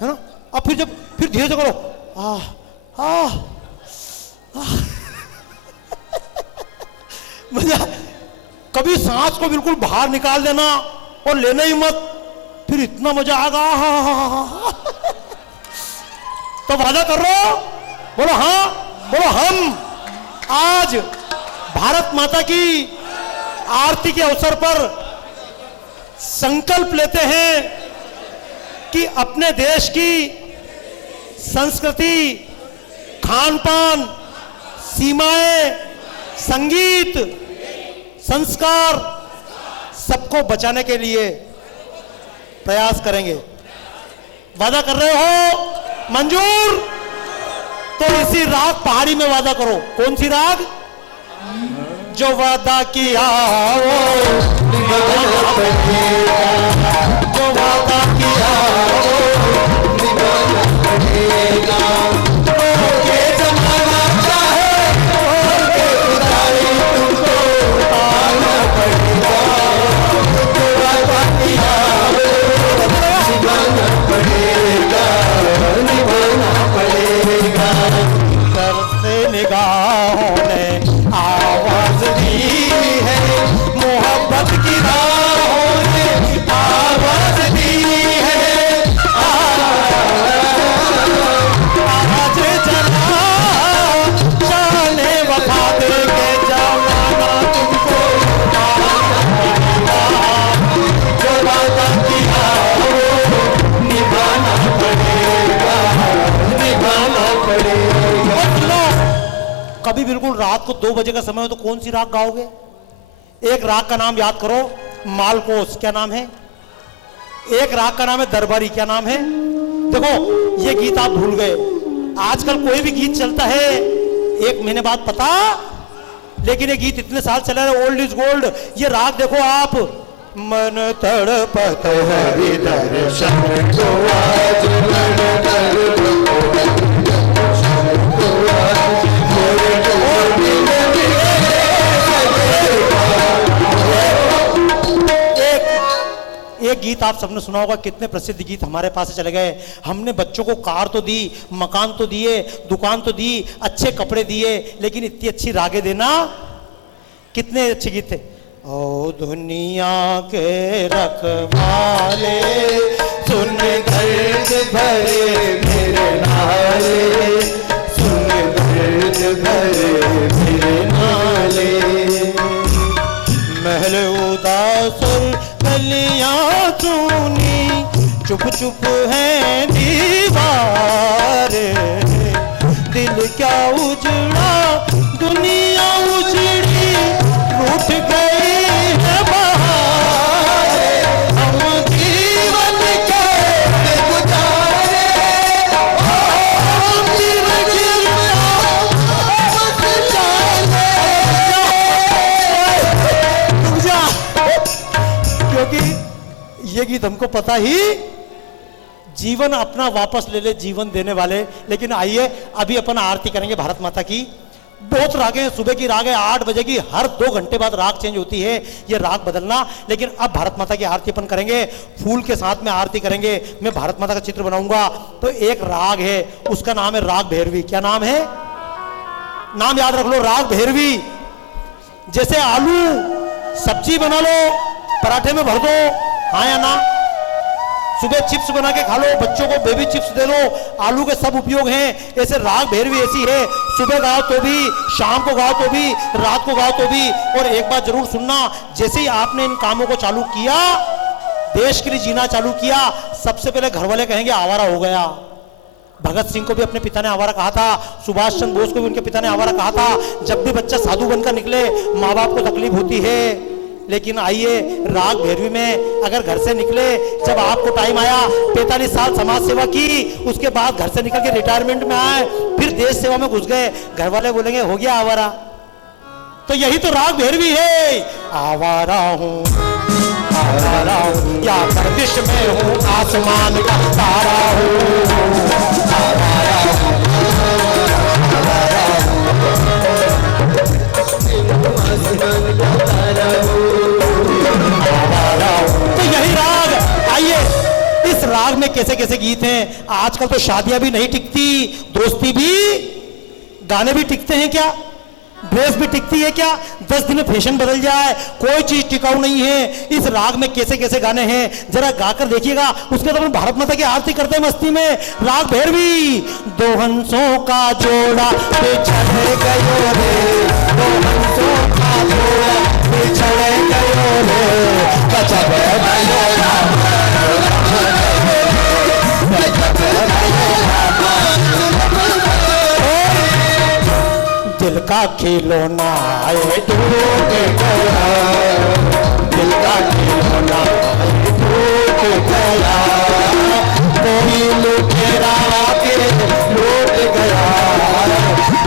है ना। अब फिर धीरे से करो, मजा। कभी सांस को बिल्कुल बाहर निकाल देना और लेना ही मत, फिर इतना मजा आएगा। तो वादा कर लो, बोलो हाँ, बोलो हम। आज भारत माता की आरती के अवसर पर संकल्प लेते हैं कि अपने देश की संस्कृति, खान पान, सीमाएं, संगीत, संस्कार सबको बचाने के लिए प्रयास करेंगे। वादा कर रहे हो? मंजूर? तो इसी राग पहाड़ी में वादा करो। कौन सी राग? जो वादा किया वो निभाना पड़ेगा, जो वादा किया वो निभाना पड़ेगा। के जमाना चाहे के उतारे तुमको आना पड़ेगा, जो वादा किया वो निभाना पड़ेगा, निभाना पड़ेगा। तरसे निगाहों ने आवाज दी है, मोहब्बत की राहों ने आवाज दी है। आज जला जाने वफा दे के जमाना तुमको जो वादा किया वो निभाना पड़ेगा, निभाना पड़ेगा। कभी बिल्कुल रात को 2 बजे का समय हो तो कौन सी राग गाओगे? एक राग का नाम याद करो, मालकोस, क्या नाम है? एक राग का नाम है दरबारी, क्या नाम है? देखो ये गीत आप भूल गए। आजकल कोई भी गीत चलता है 1 महीने बाद पता, लेकिन ये गीत इतने साल चला है, ओल्ड इज गोल्ड। ये राग देखो आप, मन तड़पत हरि दर्शन को आज, मन तड़पत हरि दर्शन को आज, एक गीत आप सबने सुना होगा, कितने प्रसिद्ध गीत हमारे पास से चले गए। हमने बच्चों को कार तो दी, मकान तो दिए, दुकान तो दी, अच्छे कपड़े दिए, लेकिन इतनी अच्छी रागें देना, कितने अच्छे गीत थे। ओ दुनिया के रखवाले सुन दर्द भरे मेरे नाले, सुन दर्द भरे मेरे नाले, महल उदास गलियां चूनी, चुप चुप है दीवार, दिल क्या उजड़ा दुनिया उजड़ी, रूठ गई है बहार, हम जीवन के गुजारे, हम गिर गिर रुक जा, क्योंकि ये गीत हमको पता ही, जीवन अपना वापस ले ले जीवन देने वाले। लेकिन आइए अभी अपन आरती करेंगे भारत माता की। बहुत रागें हैं, सुबह की राग है 8 बजे की, हर 2 घंटे बाद राग चेंज होती है, ये राग बदलना। लेकिन अब भारत माता की आरती अपन करेंगे, फूल के साथ में आरती करेंगे। मैं भारत माता का चित्र बनाऊंगा, तो एक राग है, उसका नाम है राग भैरवी। क्या नाम है? नाम याद रख लो, राग भैरवी। जैसे आलू सब्जी बना लो, पराठे में भर दो, हाँ या ना? सुबह चिप्स बना के खा लो, बच्चों को बेबी चिप्स दे लो, आलू के सब उपयोग हैं। ऐसे राग भैरवी ऐसी है, सुबह गाओ तो भी, शाम को गाओ तो भी, रात को गाओ तो भी। और एक बात जरूर सुनना, जैसे ही आपने इन कामों को चालू किया, देश के लिए जीना चालू किया, सबसे पहले घर वाले कहेंगे आवारा हो गया। भगत सिंह को भी अपने पिता ने आवारा कहा था, सुभाष चंद्र बोस को भी उनके पिता ने आवारा कहा था। जब भी बच्चा साधु बनकर निकले, माँ बाप को तकलीफ होती है। लेकिन आइए राग भैरवी में अगर घर से निकले, जब आपको टाइम आया, 45 साल समाज सेवा की, उसके बाद घर से निकल के रिटायरमेंट में आए, फिर देश सेवा में घुस गए, घर वाले बोलेंगे हो गया आवारा। तो यही तो राग भैरवी है। आवारा हूँ या गर्दिश में हूँ, आसमान का तारा हूँ, आवारा हूँ, तो यही राग। आइए इस राग में कैसे कैसे गीत हैं। आजकल तो शादियां भी नहीं टिकती, दोस्ती भी, गाने भी टिकते हैं क्या? ड्रेस भी टिकती है क्या? 10 दिन में फैशन बदल जाए, कोई चीज टिकाऊ नहीं है। इस राग में कैसे कैसे गाने हैं, जरा गाकर देखिएगा। उसके बाद भारत माता की आरती करते हैं मस्ती में। राग भैरवी। दो हंसों का जोड़ा बिछड़ गयो रे, दो हंसों का जोड़ा बिछड़ गयो रे, गजब भयो दिल का खिलौना आए टूट गया, दिल का खिलौना आए टूट गया, कोई लुटेरा के लूट गया,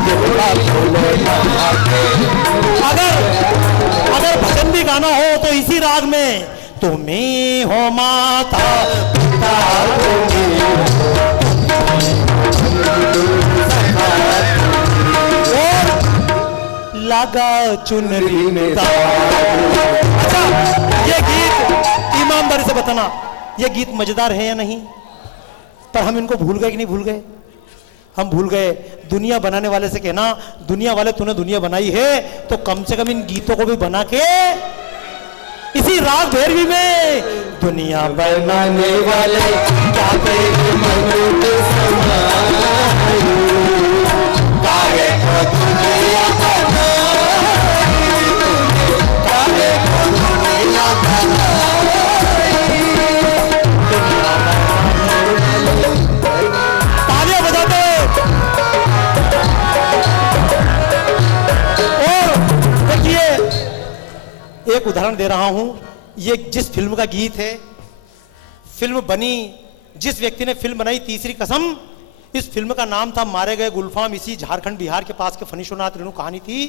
दिल का खिलौना आके। अगर भजन भी गाना हो तो इसी राग में। तुम्हें हो माता पिता लगा चुनरी में। अच्छा, ये गीत ईमानदारी से बताना, ये गीत मजेदार है या नहीं? पर हम इनको भूल गए कि नहीं भूल गए? हम भूल गए। दुनिया बनाने वाले से कहना, दुनिया वाले तूने दुनिया बनाई है तो कम से कम इन गीतों को भी बना के इसी राग भैरवी में। दुनिया बनाने वाले क्या तेरे मन में समाये, काहे को दुनिया एक उदाहरण दे रहा हूं। ये जिस फिल्म का गीत है, फिल्म बनी, जिस व्यक्ति ने फिल्म बनाई, तीसरी कसम, इस फिल्म का नाम था मारे गए गुलफाम। इसी झारखंड बिहार के पास के फनीशोनाथ रेणु कहानी थी।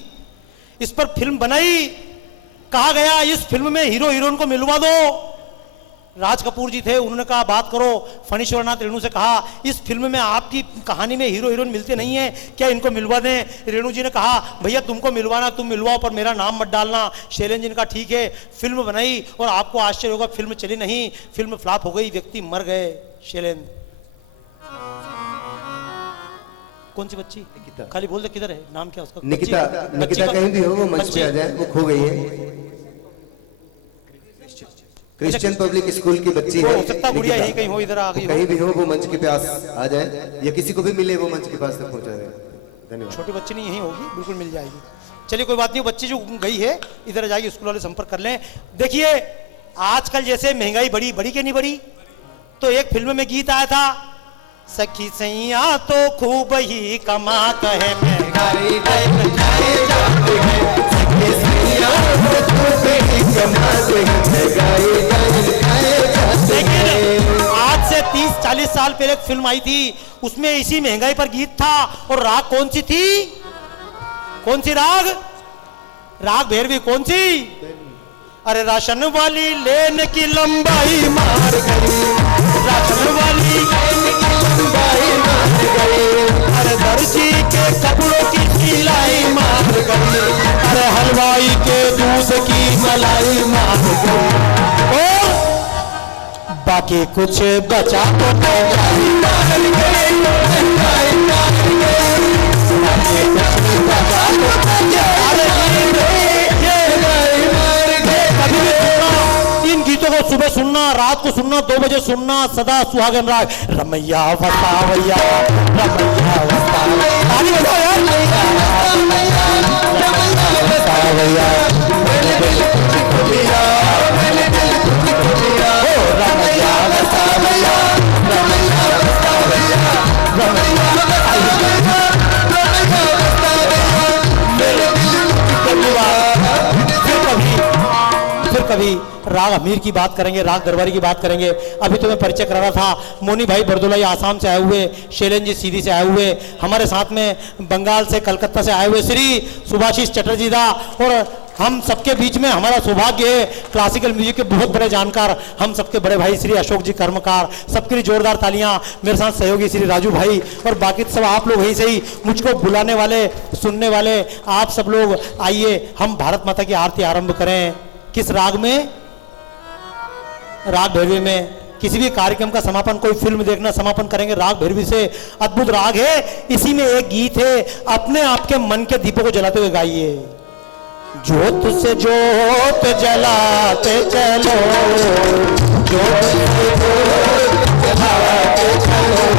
इस पर फिल्म बनाई। कहा गया इस फिल्म में हीरो हीरोइन को मिलवा दो। राज कपूर जी थे, उन्होंने कहा बात करो। फणीश्वरनाथ रेणु से कहा इस फिल्म में आपकी कहानी में हीरो हीरोइन मिलते नहीं है, क्या इनको मिलवा दें? रेणु जी ने कहा भैया तुमको मिलवाना तुम मिलवाओ, पर मेरा नाम मत डालना। शैलेंद्र जी ने कहा ठीक है। फिल्म बनाई और आपको आश्चर्य होगा फिल्म चली नहीं, फिल्म फ्लॉप हो गई, व्यक्ति मर गए। शैलेंद्र कौन सी बच्ची? निकिता। खाली बोल दे किधर है, नाम क्या उसका? निकिता, बच्ची निकिता का- कहीं भी हो वो मंच बच्ची- पे आ जाए, वो खो गई है। क्रिश्चियन पब्लिक स्कूल की बच्ची वो है हो सकता है गुड़िया निकिता। यहीं कहीं हो, इधर आ गई वो हो। कहीं भी हो वो मंच के पास आ जाए, या किसी को भी मिले वो मंच के पास तक पहुंचा दे। धन्यवाद। छोटी बच्ची नहीं यहीं होगी, बिल्कुल मिल जाएगी। चलिए कोई बात नहीं, बच्ची जो गई है इधर आ जाएगी, स्कूल वाले संपर्क कर लें। देखिए आजकल जैसे महंगाई बढ़ी, बढ़ी कि नहीं बढ़ी? तो एक फिल्म में गीत आया था, सखी सैया तो खूब ही कमात है महंगाई लेकिन आज से 30-40 साल पहले एक फिल्म आई थी, उसमें इसी महंगाई पर गीत था। और राग कौन सी थी? कौन सी राग? राग भैरवी। कौन सी? अरे राशन वाली लेन की लंबाई मार गई, राशन वाली लेन की लंबाई मार गई, अरे दर्जी के कपड़ों की सिलाई मार गई, अरे हलवाई के दूध की मलाई मार गई, और बाकी कुछ बचा तो महंगाई मार गई, महंगाई मार गई, बाकी कुछ बचा तो महंगाई मार गई। कभी भी सुनना इन गीतों को, सुबह सुनना, रात को सुनना, 2 बजे सुनना, सदा सुहागन राग। रमैया वसावैया, रमैया वसावैया, ताली बजाओ यार। रमैया वसावैया, ओ रमैया वसावैया, रमैया वसावैया, रमैया फिर कभी राग अमीर की बात करेंगे, राग दरबारी की बात करेंगे। अभी तो मैं परिचय करा रहा था, मोनी भाई बरदोलाई आसाम से आए हुए, शैलेंद्र जी सीधी से आए हुए, हमारे साथ में बंगाल से कलकत्ता से आए हुए श्री सुभाषिष चटर्जी दा, और हम सबके बीच में हमारा सौभाग्य है क्लासिकल म्यूजिक के बहुत बड़े जानकार हम सबके बड़े भाई श्री अशोक जी कर्मकार, सबके लिए जोरदार तालियां। मेरे साथ सहयोगी श्री राजू भाई, और बाकी सब आप लोग यहीं से ही मुझको बुलाने वाले, सुनने वाले आप सब लोग। आइए हम भारत माता की आरती आरंभ करें। किस राग में? राग भैरवी में। किसी भी कार्यक्रम का समापन, कोई फिल्म देखना समापन करेंगे राग भैरवी से। अद्भुत राग है, इसी में एक गीत है, अपने आपके मन के दीपों को जलाते हुए गाइए। ज्योत से ज्योत जलाते चलो, ज्योत से ज्योत जलाते चलो,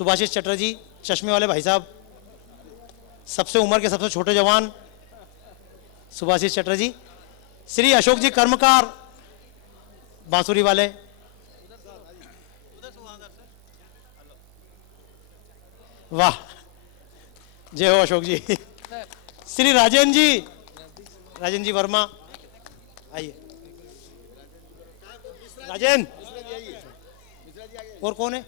सुभाषिश चटर्जी, चश्मे वाले भाई साहब, सबसे उम्र के सबसे छोटे जवान सुभाषिश चटर्जी। श्री अशोक जी कर्मकार, बांसुरी वाले। वाह, जय हो अशोक जी। श्री राजेंद्र जी वर्मा, आइए। राजेंद्र, और कौन है?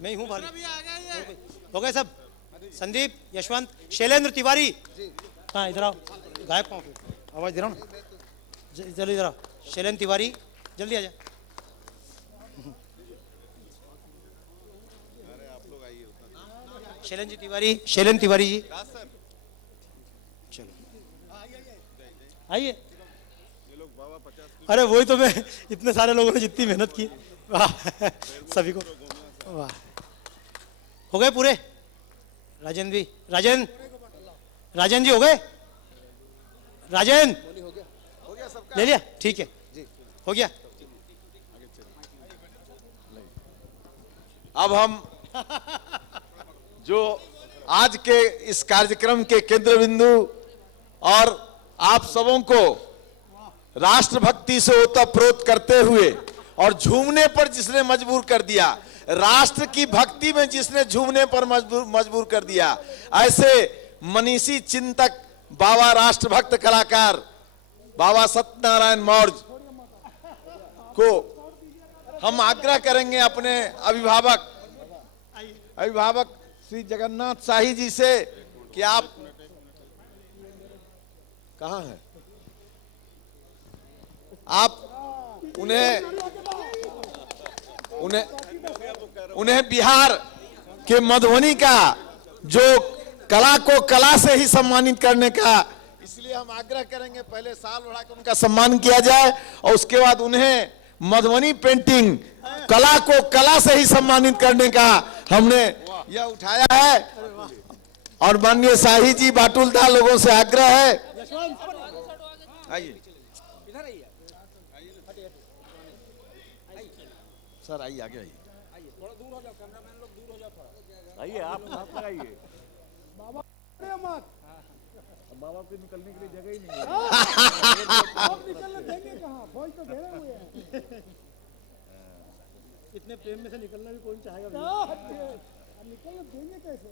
मैं ही हूँ भाई। हो गए सब? संदीप, यशवंत, शैलेंद्र तिवारी, कहाँ? इधर आओ, गायब कहाँ? आवाज दे रहा हूँ ना, जल्दी इधर आओ। शैलेंद्र तिवारी, जल्दी आ जा। शैलेंद्र तिवारी जी, चलो आइए। अरे वही तो, मैं इतने सारे लोगों ने जितनी मेहनत की, वाह सभी को, वाह। हो गए पूरे? राजेंद्र जी हो गए? राजेंद्र ले लिया? ठीक है, हो गया। अब हम जो आज के इस कार्यक्रम के केंद्र बिंदु और आप सबों को राष्ट्रभक्ति से ओतप्रोत करते हुए और झूमने पर जिसने मजबूर कर दिया, राष्ट्र की भक्ति में जिसने झूमने पर मजबूर कर दिया, ऐसे मनीषी चिंतक बाबा राष्ट्रभक्त कलाकार बाबा सत्यनारायण मौर्य को हम आग्रह करेंगे अपने अभिभावक श्री जगन्नाथ शाही जी से कि आप कहाँ हैं? आप उन्हें बिहार के मधुबनी का जो कला को कला से ही सम्मानित करने का, इसलिए हम आग्रह करेंगे पहले साल बढ़ाकर उनका सम्मान किया जाए और उसके बाद उन्हें मधुबनी पेंटिंग कला को कला से ही सम्मानित करने का हमने यह उठाया है। और माननीय शाही जी बाटुलदार लोगों से आग्रह है, आइए सर, आइए आगे आइए, थोड़ा दूर हो जाओ, कैमरामैन लोग दूर हो जाओ थोड़ा, आइए आप हाथ लगाइए। बाबा बाबा को निकलने के लिए जगह ही नहीं है। आप निकलने देंगे कहाँ? फौज तो घेरे हुए हैं। इतने प्रेम में से निकलना भी कोई चाहेगा? निकलने देंगे कैसे?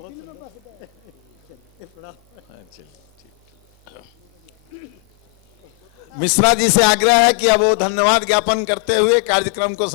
दिल में बस गए। मिश्रा जी से आग्रह है कि अब वो धन्यवाद ज्ञापन करते हुए कार्यक्रम को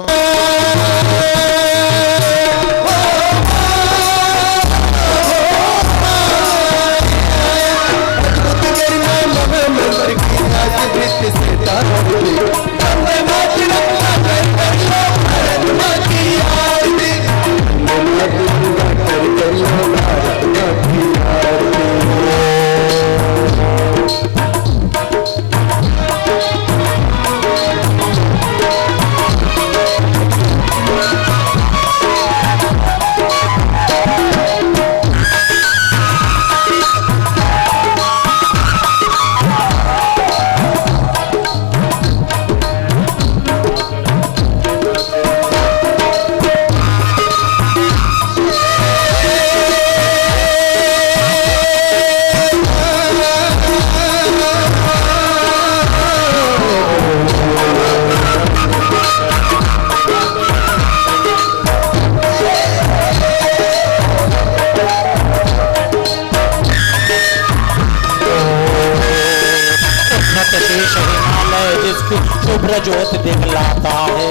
शुभ्र ज्योत दिखलाता है,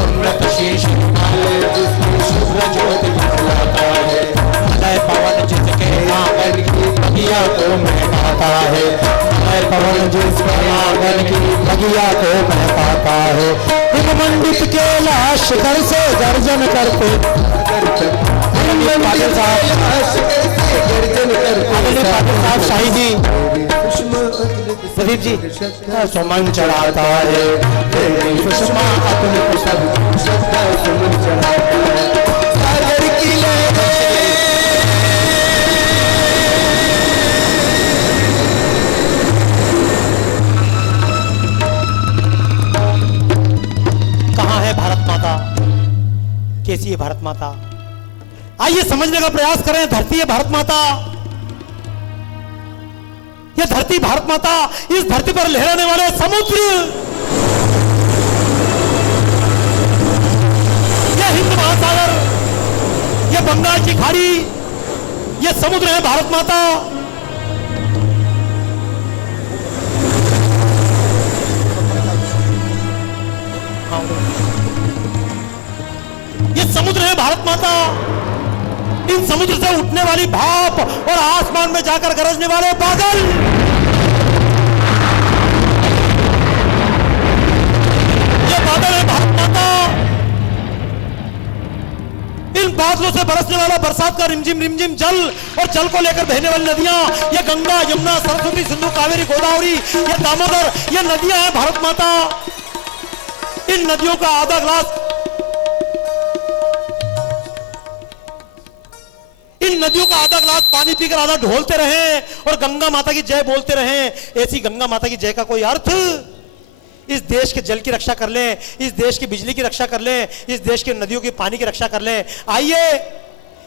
उन्नत शीश हिमालय जिसकी शुभ्र ज्योत दिखलाता है, मलय पवन जिसके आंगन की बगिया को महकाता है, मलय पवन जिसके आंगन की बगिया को महकाता है, हिममंडित के लाश घर से गर्जन करते शाही जी, प्रदीप जी सुमन चढ़ाता है, सुषमा अपने सुमन चढ़ाता है, सागर की कहाँ है भारत माता के कैसी है भारत माता। आइए समझने का प्रयास करें। धरती है भारत माता, ये धरती भारत माता, इस धरती पर लहराने वाले समुद्र, ये हिंद महासागर, ये बंगाल की खाड़ी, ये समुद्र है भारत माता। ये समुद्र है भारत माता। इन समुद्र से उठने वाली भाप और आसमान में जाकर गरजने वाले बादल, ये बादल है भारत माता। इन बादलों से बरसने वाला बरसात का रिमझिम जल और जल को लेकर बहने वाली नदियां, ये गंगा, यमुना, सरस्वती, सिंधु, कावेरी, गोदावरी, ये दामोदर, ये नदियां हैं भारत माता। इन नदियों का आधा ग्लास, इन नदियों का आधा ग्लास पानी पीकर आधा ढोलते रहें और गंगा माता की जय बोलते रहें। ऐसी गंगा माता की जय का कोई अर्थ? इस देश के जल की रक्षा कर लें, इस देश की बिजली की रक्षा कर लें, इस देश के नदियों की पानी की रक्षा कर लें। आइए,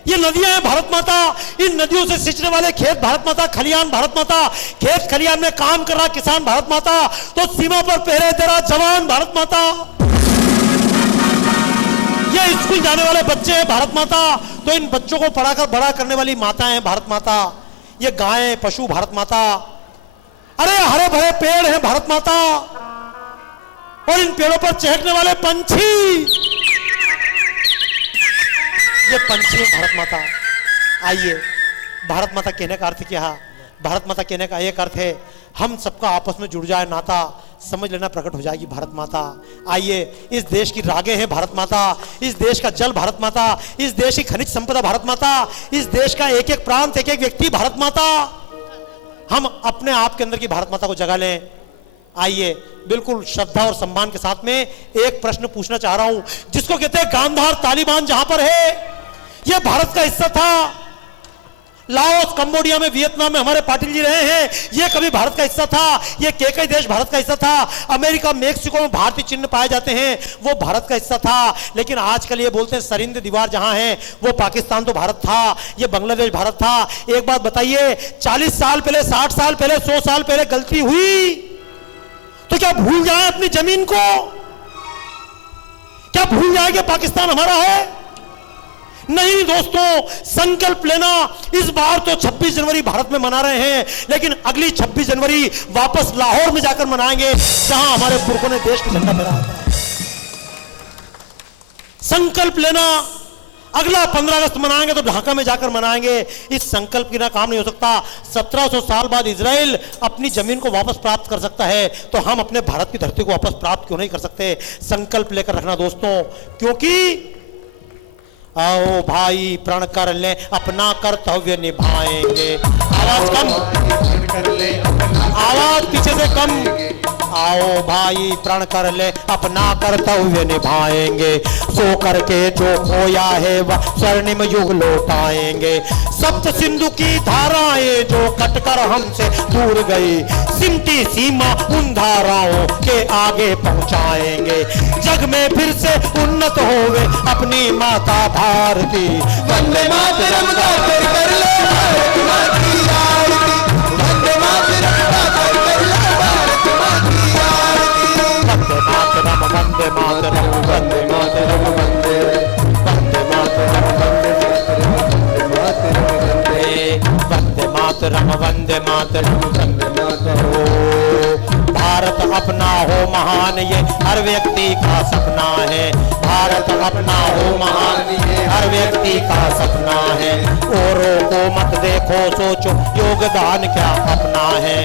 ये नदियां हैं भारत माता। इन नदियों से सिंचने वाले खेत भारत माता, खलियान भारत माता, खेत खलियान में काम कर रहा किसान भारत माता, तो सीमा पर पहरे तेरा जवान भारत माता। ये स्कूल जाने वाले बच्चे हैं भारत माता, तो इन बच्चों को पढ़ाकर बड़ा करने वाली माता है भारत माता। ये गायें, पशु भारत माता। अरे हरे भरे पेड़ हैं भारत माता, और इन पेड़ों पर चहकने वाले पंछी, ये पंछी हैं भारत माता। आइए, भारत माता कहने का अर्थ क्या है? भारत माता कहने का एक अर्थ है, हम सबका आपस में जुड़ जाए नाता, समझ लेना प्रकट हो जाएगी भारत माता। आइए, इस देश की रागें हैं भारत माता, इस देश का जल भारत माता, इस देश की खनिज संपदा भारत माता, इस देश का एक एक प्रांत, एक एक व्यक्ति भारत माता। हम अपने आप के अंदर की भारत माता को जगा लें। आइए, बिल्कुल श्रद्धा और सम्मान के साथ में एक प्रश्न पूछना चाह रहा हूं, जिसको कहते हैं गांधार तालिबान जहां पर है, यह भारत का हिस्सा था। लाओस, कंबोडिया में, वियतनाम में हमारे पाटिल जी रहे हैं, ये कभी भारत का हिस्सा था। ये कई देश भारत का हिस्सा था। अमेरिका, मेक्सिको में भारतीय चिन्ह पाए जाते हैं, वो भारत का हिस्सा था। लेकिन आजकल ये बोलते हैं सरिंद दीवार जहां है वो पाकिस्तान तो भारत था, ये बांग्लादेश भारत था। एक बात बताइए, 40 साल पहले, 60 साल पहले, 100 साल पहले गलती हुई तो क्या भूल जाए अपनी जमीन को? क्या भूल जाए कि पाकिस्तान हमारा है? नहीं दोस्तों, संकल्प लेना। इस बार तो 26 जनवरी भारत में मना रहे हैं, लेकिन अगली 26 जनवरी वापस लाहौर में जाकर मनाएंगे, जहां हमारे पुरखों ने देश का झंडा फहराया था। संकल्प लेना। अगला 15 अगस्त मनाएंगे तो ढाका में जाकर मनाएंगे। इस संकल्प के ना काम नहीं हो सकता। 1700 साल बाद इजराइल अपनी जमीन को वापस प्राप्त कर सकता है, तो हम अपने भारत की धरती को वापस प्राप्त क्यों नहीं कर सकते? संकल्प लेकर रखना दोस्तों, क्योंकि आओ भाई प्रण कर ले, अपना कर्तव्य निभाएंगे। आवाज कम, आवाज पीछे से कम। आओ भाई प्रण कर ले, अपना कर्तव्य निभाएंगे। सो करके जो खोया है वह स्वर्णिम युग लौटाएंगे। सप्त सिंधु की धाराएं जो कटकर हमसे दूर गई, सिमटी सीमा उन धाराओं के आगे पहुंचाएंगे। जग में फिर से उन्नत होवे अपनी माता भारती। वंदे मातरम गाकर कर ले भारत माँ की आरती। वंदे मातरम गाकर कर ले भारत माँ की आरती। वंदे मातरम, वंदे मातरम, वंदे मातरम, वंदे वंदे मातरम, वंदे मातरम, वंदे मातरम, वंदे मातरम। भारत अपना हो महान, ये हर व्यक्ति का सपना है। भारत अपना हो महान, ये हर व्यक्ति का सपना है। औरों को मत देखो, सोचो योगदान क्या अपना है।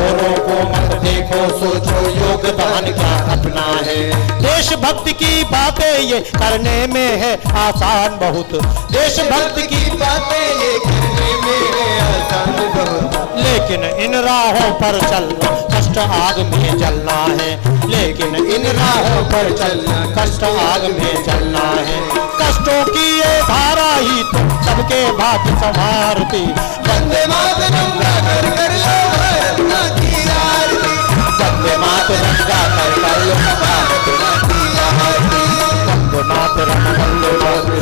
औरों को मत देखो, सोचो योगदान क्या अपना है। देशभक्ति की बातें ये करने में है आसान बहुत। देशभक्ति की बातें ये करने में है आसान बहुत। लेकिन इन राहों पर चलना कष्ट आग में जलना है। लेकिन इन राहों पर चलना कष्ट आग में जलना है। कष्टों की ये धारा ही तो सबके भाग्य संवारती। वंदे मातरम गाकर कर लो भारत माँ की आरती। वंदे मातरम गाकर कर लो भारत माँ की आरती। वंदे मातरम, वंदे मातरम।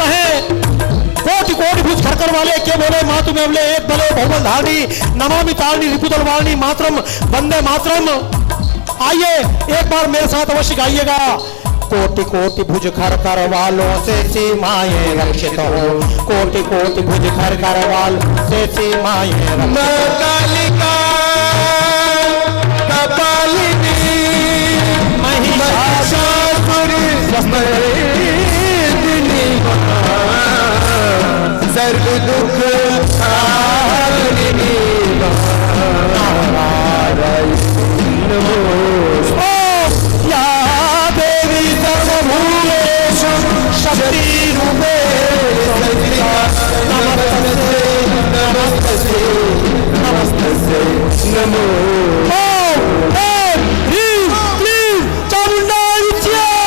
कहें कोटि कोटि भुज खरकर वाले के बोले मातु में अवले एक बले बहुबल धारणी नमामि तारणी रिपुदल वाणी मातरम वंदे मातरम। आइए एक बार मेरे साथ अवश्य गाइएगा। कोटि कोटि भुज खरकर वालों से सीमाएं रक्षित हो, कोटि कोटि भुज खरकर वालों से सीमाएं कालिका कपालिनी महिषासुर मर्दिनी सर्व दुख हारिणी या देवी सर्वभूतेषु शक्ति रूपे नमो ओम ह्रीं क्लीं चामुण्डाय विद्महे।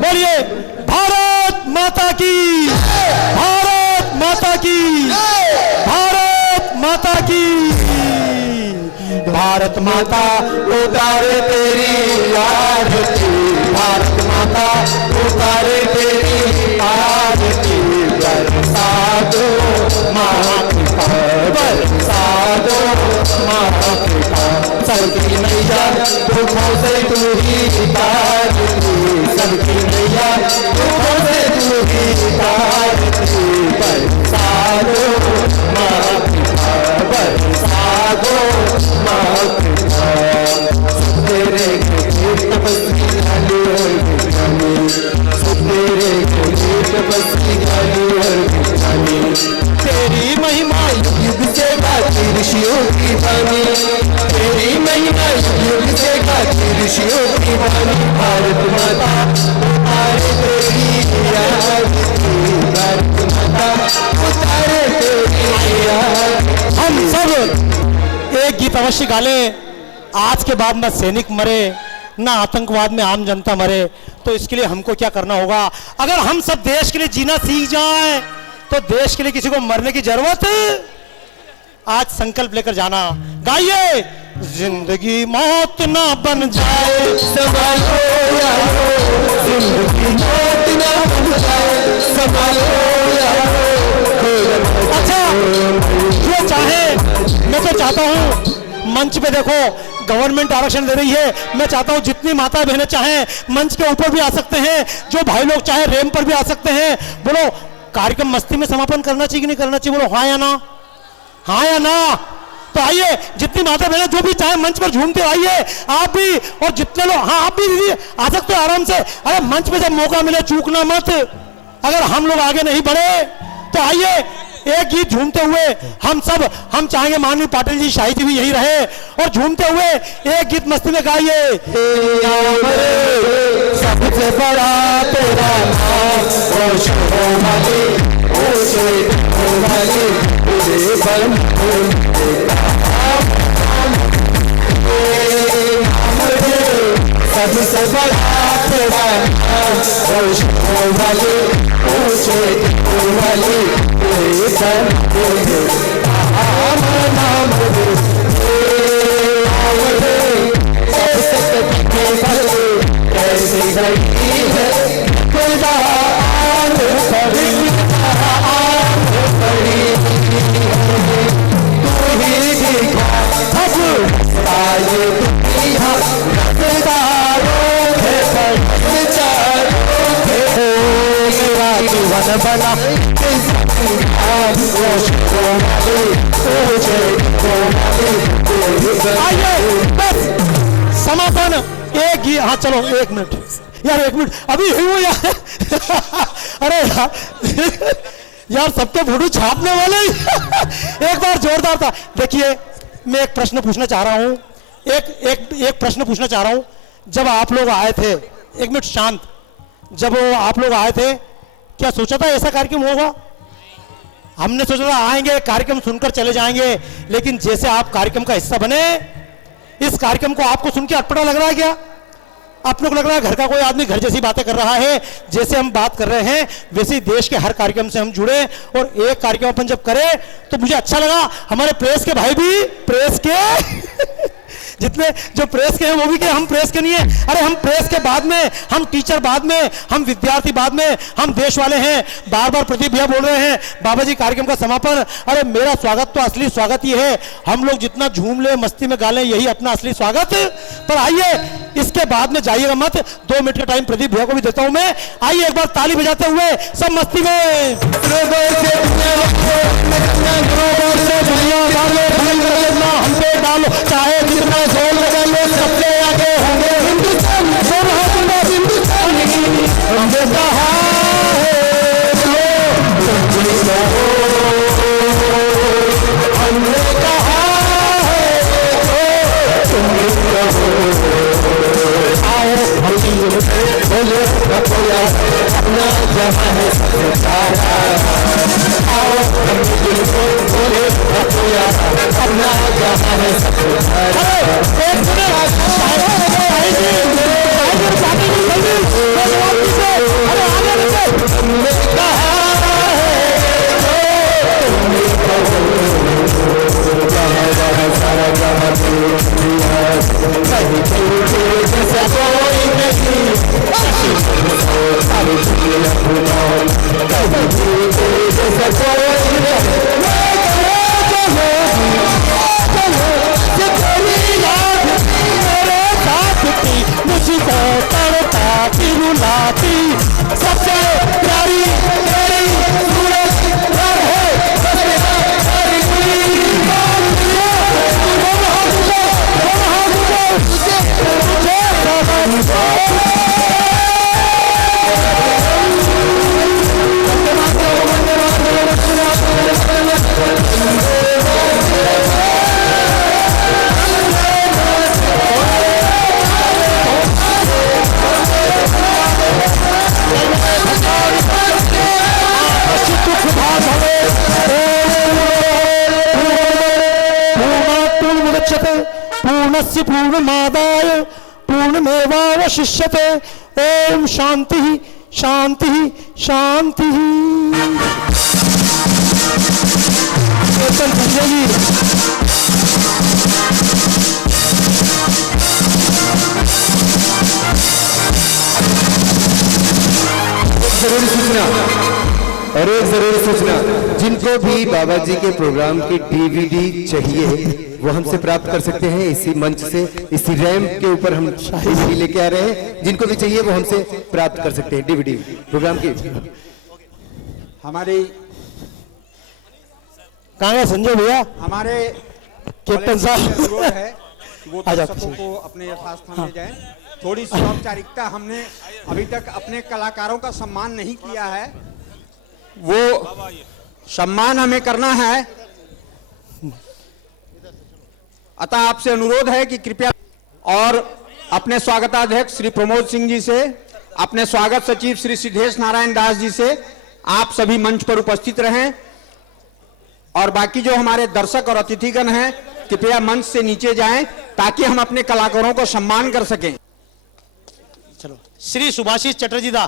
बोलिए भारत माता की, भारत माता की, भारत माता की। भारत माता उतारे तेरी आरती, भारत माता उतारे तेरी आरती। बरसा दो माँ कृपा, बरसा दो माँ कृपा। सबकी नैया दुखों से तू ही तारती, सबकी नैया दुखों से तू ही तारती। बरसा दो माँ कृपा, बरसा दो माँ कृपा। तेरे तपस्वी लालू और विज्ञानी, तेरे तपस्वी लालू और विज्ञानी। तेरी महिमा युग से गाती ऋषियों की वाणी, तेरी महिमा युग से गाती ऋषियों की वाणी। भारत माता उतारे तेरी आरती, भारत माता उतारे तेरी आरती। हम सब एक गीत अवश्य गा लें। आज के बाद न सैनिक मरे, ना आतंकवाद में आम जनता मरे। तो इसके लिए हमको क्या करना होगा? अगर हम सब देश के लिए जीना सीख जाएं तो देश के लिए किसी को मरने की जरूरत। आज संकल्प लेकर जाना। गाइए, जिंदगी मौत ना बन जाए, संभालो यारो, जिंदगी मौत ना बन जाए, संभालो यारो। अच्छा, जो चाहे, मैं तो चाहता हूं मंच पे देखो गवर्नमेंट आरक्षण दे रही है। मैं चाहता हूं जितनी माता बहनें चाहें मंच के ऊपर भी आ सकते हैं, जो भाई लोग चाहे रैंप पर भी आ सकते हैं। बोलो, कार्यक्रम मस्ती में समापन करना चाहिए कि नहीं करना चाहिए? बोलो हाँ या ना, हाँ या ना। तो आइए, जितनी माता बहनें जो भी चाहे मंच पर झूमते आइए आप भी, और जितने लोग, हाँ आप भी दीदी आ सकते हो आराम से। अरे मंच पे जब मौका मिले चूकना मत। अगर हम लोग आगे नहीं बढ़े तो आइए एक गीत झूमते हुए हम चाहेंगे माननीय पाटिल जी शाही जी भी यही रहे, और झूमते हुए एक गीत मस्ती में गाइए। सबसे बड़ा तेरा नाम, सबसे बड़ा तेरा नाम, वाले ऊंचे वाले नाम कैसे घड़ी है खुदा बड़ी तू ही दिखा अब आए दुनिया जीवन बना आइए बस समापन एक ही। हाँ चलो एक मिनट यार, एक मिनट अभी हुई यार। अरे यार यार सबके फोटो छापने वाले एक बार जोरदार था। देखिए मैं एक प्रश्न पूछना चाह रहा हूं, एक प्रश्न पूछना चाह रहा हूं। जब आप लोग आए थे, एक मिनट शांत, जब आप लोग आए थे क्या सोचा था ऐसा कार्यक्रम होगा? हमने सोचा था आएंगे कार्यक्रम सुनकर चले जाएंगे, लेकिन जैसे आप कार्यक्रम का हिस्सा बने, इस कार्यक्रम को आपको सुन के अटपटा लग रहा है क्या? अपने को लग रहा है घर का कोई आदमी घर जैसी बातें कर रहा है, जैसे हम बात कर रहे हैं वैसे ही देश के हर कार्यक्रम से हम जुड़े और एक कार्यक्रम अपन जब करें तो मुझे अच्छा लगा। हमारे प्रेस के भाई भी, प्रेस के जितने जो प्रेस के हैं वो भी, कि हम प्रेस के नहीं है, अरे हम प्रेस के बाद में, हम टीचर बाद में, हम विद्यार्थी बाद में, हम देश वाले हैं। बार बार प्रदीप भैया बोल रहे हैं बाबा जी कार्यक्रम का समापन, अरे मेरा स्वागत तो असली स्वागत ही है। हम लोग जितना झूम ले मस्ती में गा लें यही अपना असली स्वागत। पर आइए इसके बाद में जाइएगा मत, 2 मिनट का टाइम प्रदीप भैया को भी देता हूं मैं। आइए एक बार ताली बजाते हुए सब मस्ती में हम पे डालो, चाहे जितना जोर लगा लो, सबसे आगे होंगे हिंदुस्तान। हमने कहा बोले अपना जहां है सबसे प्यारा, आओ बोले अपना जहां है सबसे मुझको तड़पाती रुलाती सबसे प्यारी मेरी सूरज पूर्णस्य पूर्णमादाय पूर्णमेवावशिष्यते। ओम शांति शांति शांति। जरूरी सूचना और एक जरूरी सूचना, जिनको भी बाबा जी के प्रोग्राम की डीवीडी चाहिए वो हमसे प्राप्त कर सकते हैं। इसी मंच से, इसी रैंप के ऊपर हम डीवीडी लेके आ रहे हैं। जिनको भी चाहिए वो हमसे प्राप्त कर सकते हैं डीवीडी प्रोग्राम की। हमारी कहाँ है संजय भैया? हमारे कैप्टन साहब अनुरोध है कि वो आ जाओ दर्शकों को अपने यथास्थान ले जाएं। थोड़ी सी औपचारिकता, हमने अभी तक अपने कलाकारों का सम्मान नहीं किया है, वो सम्मान हमें करना है। अतः आपसे अनुरोध है कि कृपया और अपने स्वागताध्यक्ष श्री प्रमोद सिंह जी से, अपने स्वागत सचिव श्री सिद्धेश नारायण दास जी से आप सभी मंच पर उपस्थित रहें और बाकी जो हमारे दर्शक और अतिथिगण हैं कृपया मंच से नीचे जाएं ताकि हम अपने कलाकारों को सम्मान कर सकें। चलो श्री सुभाषिष चटर्जी दा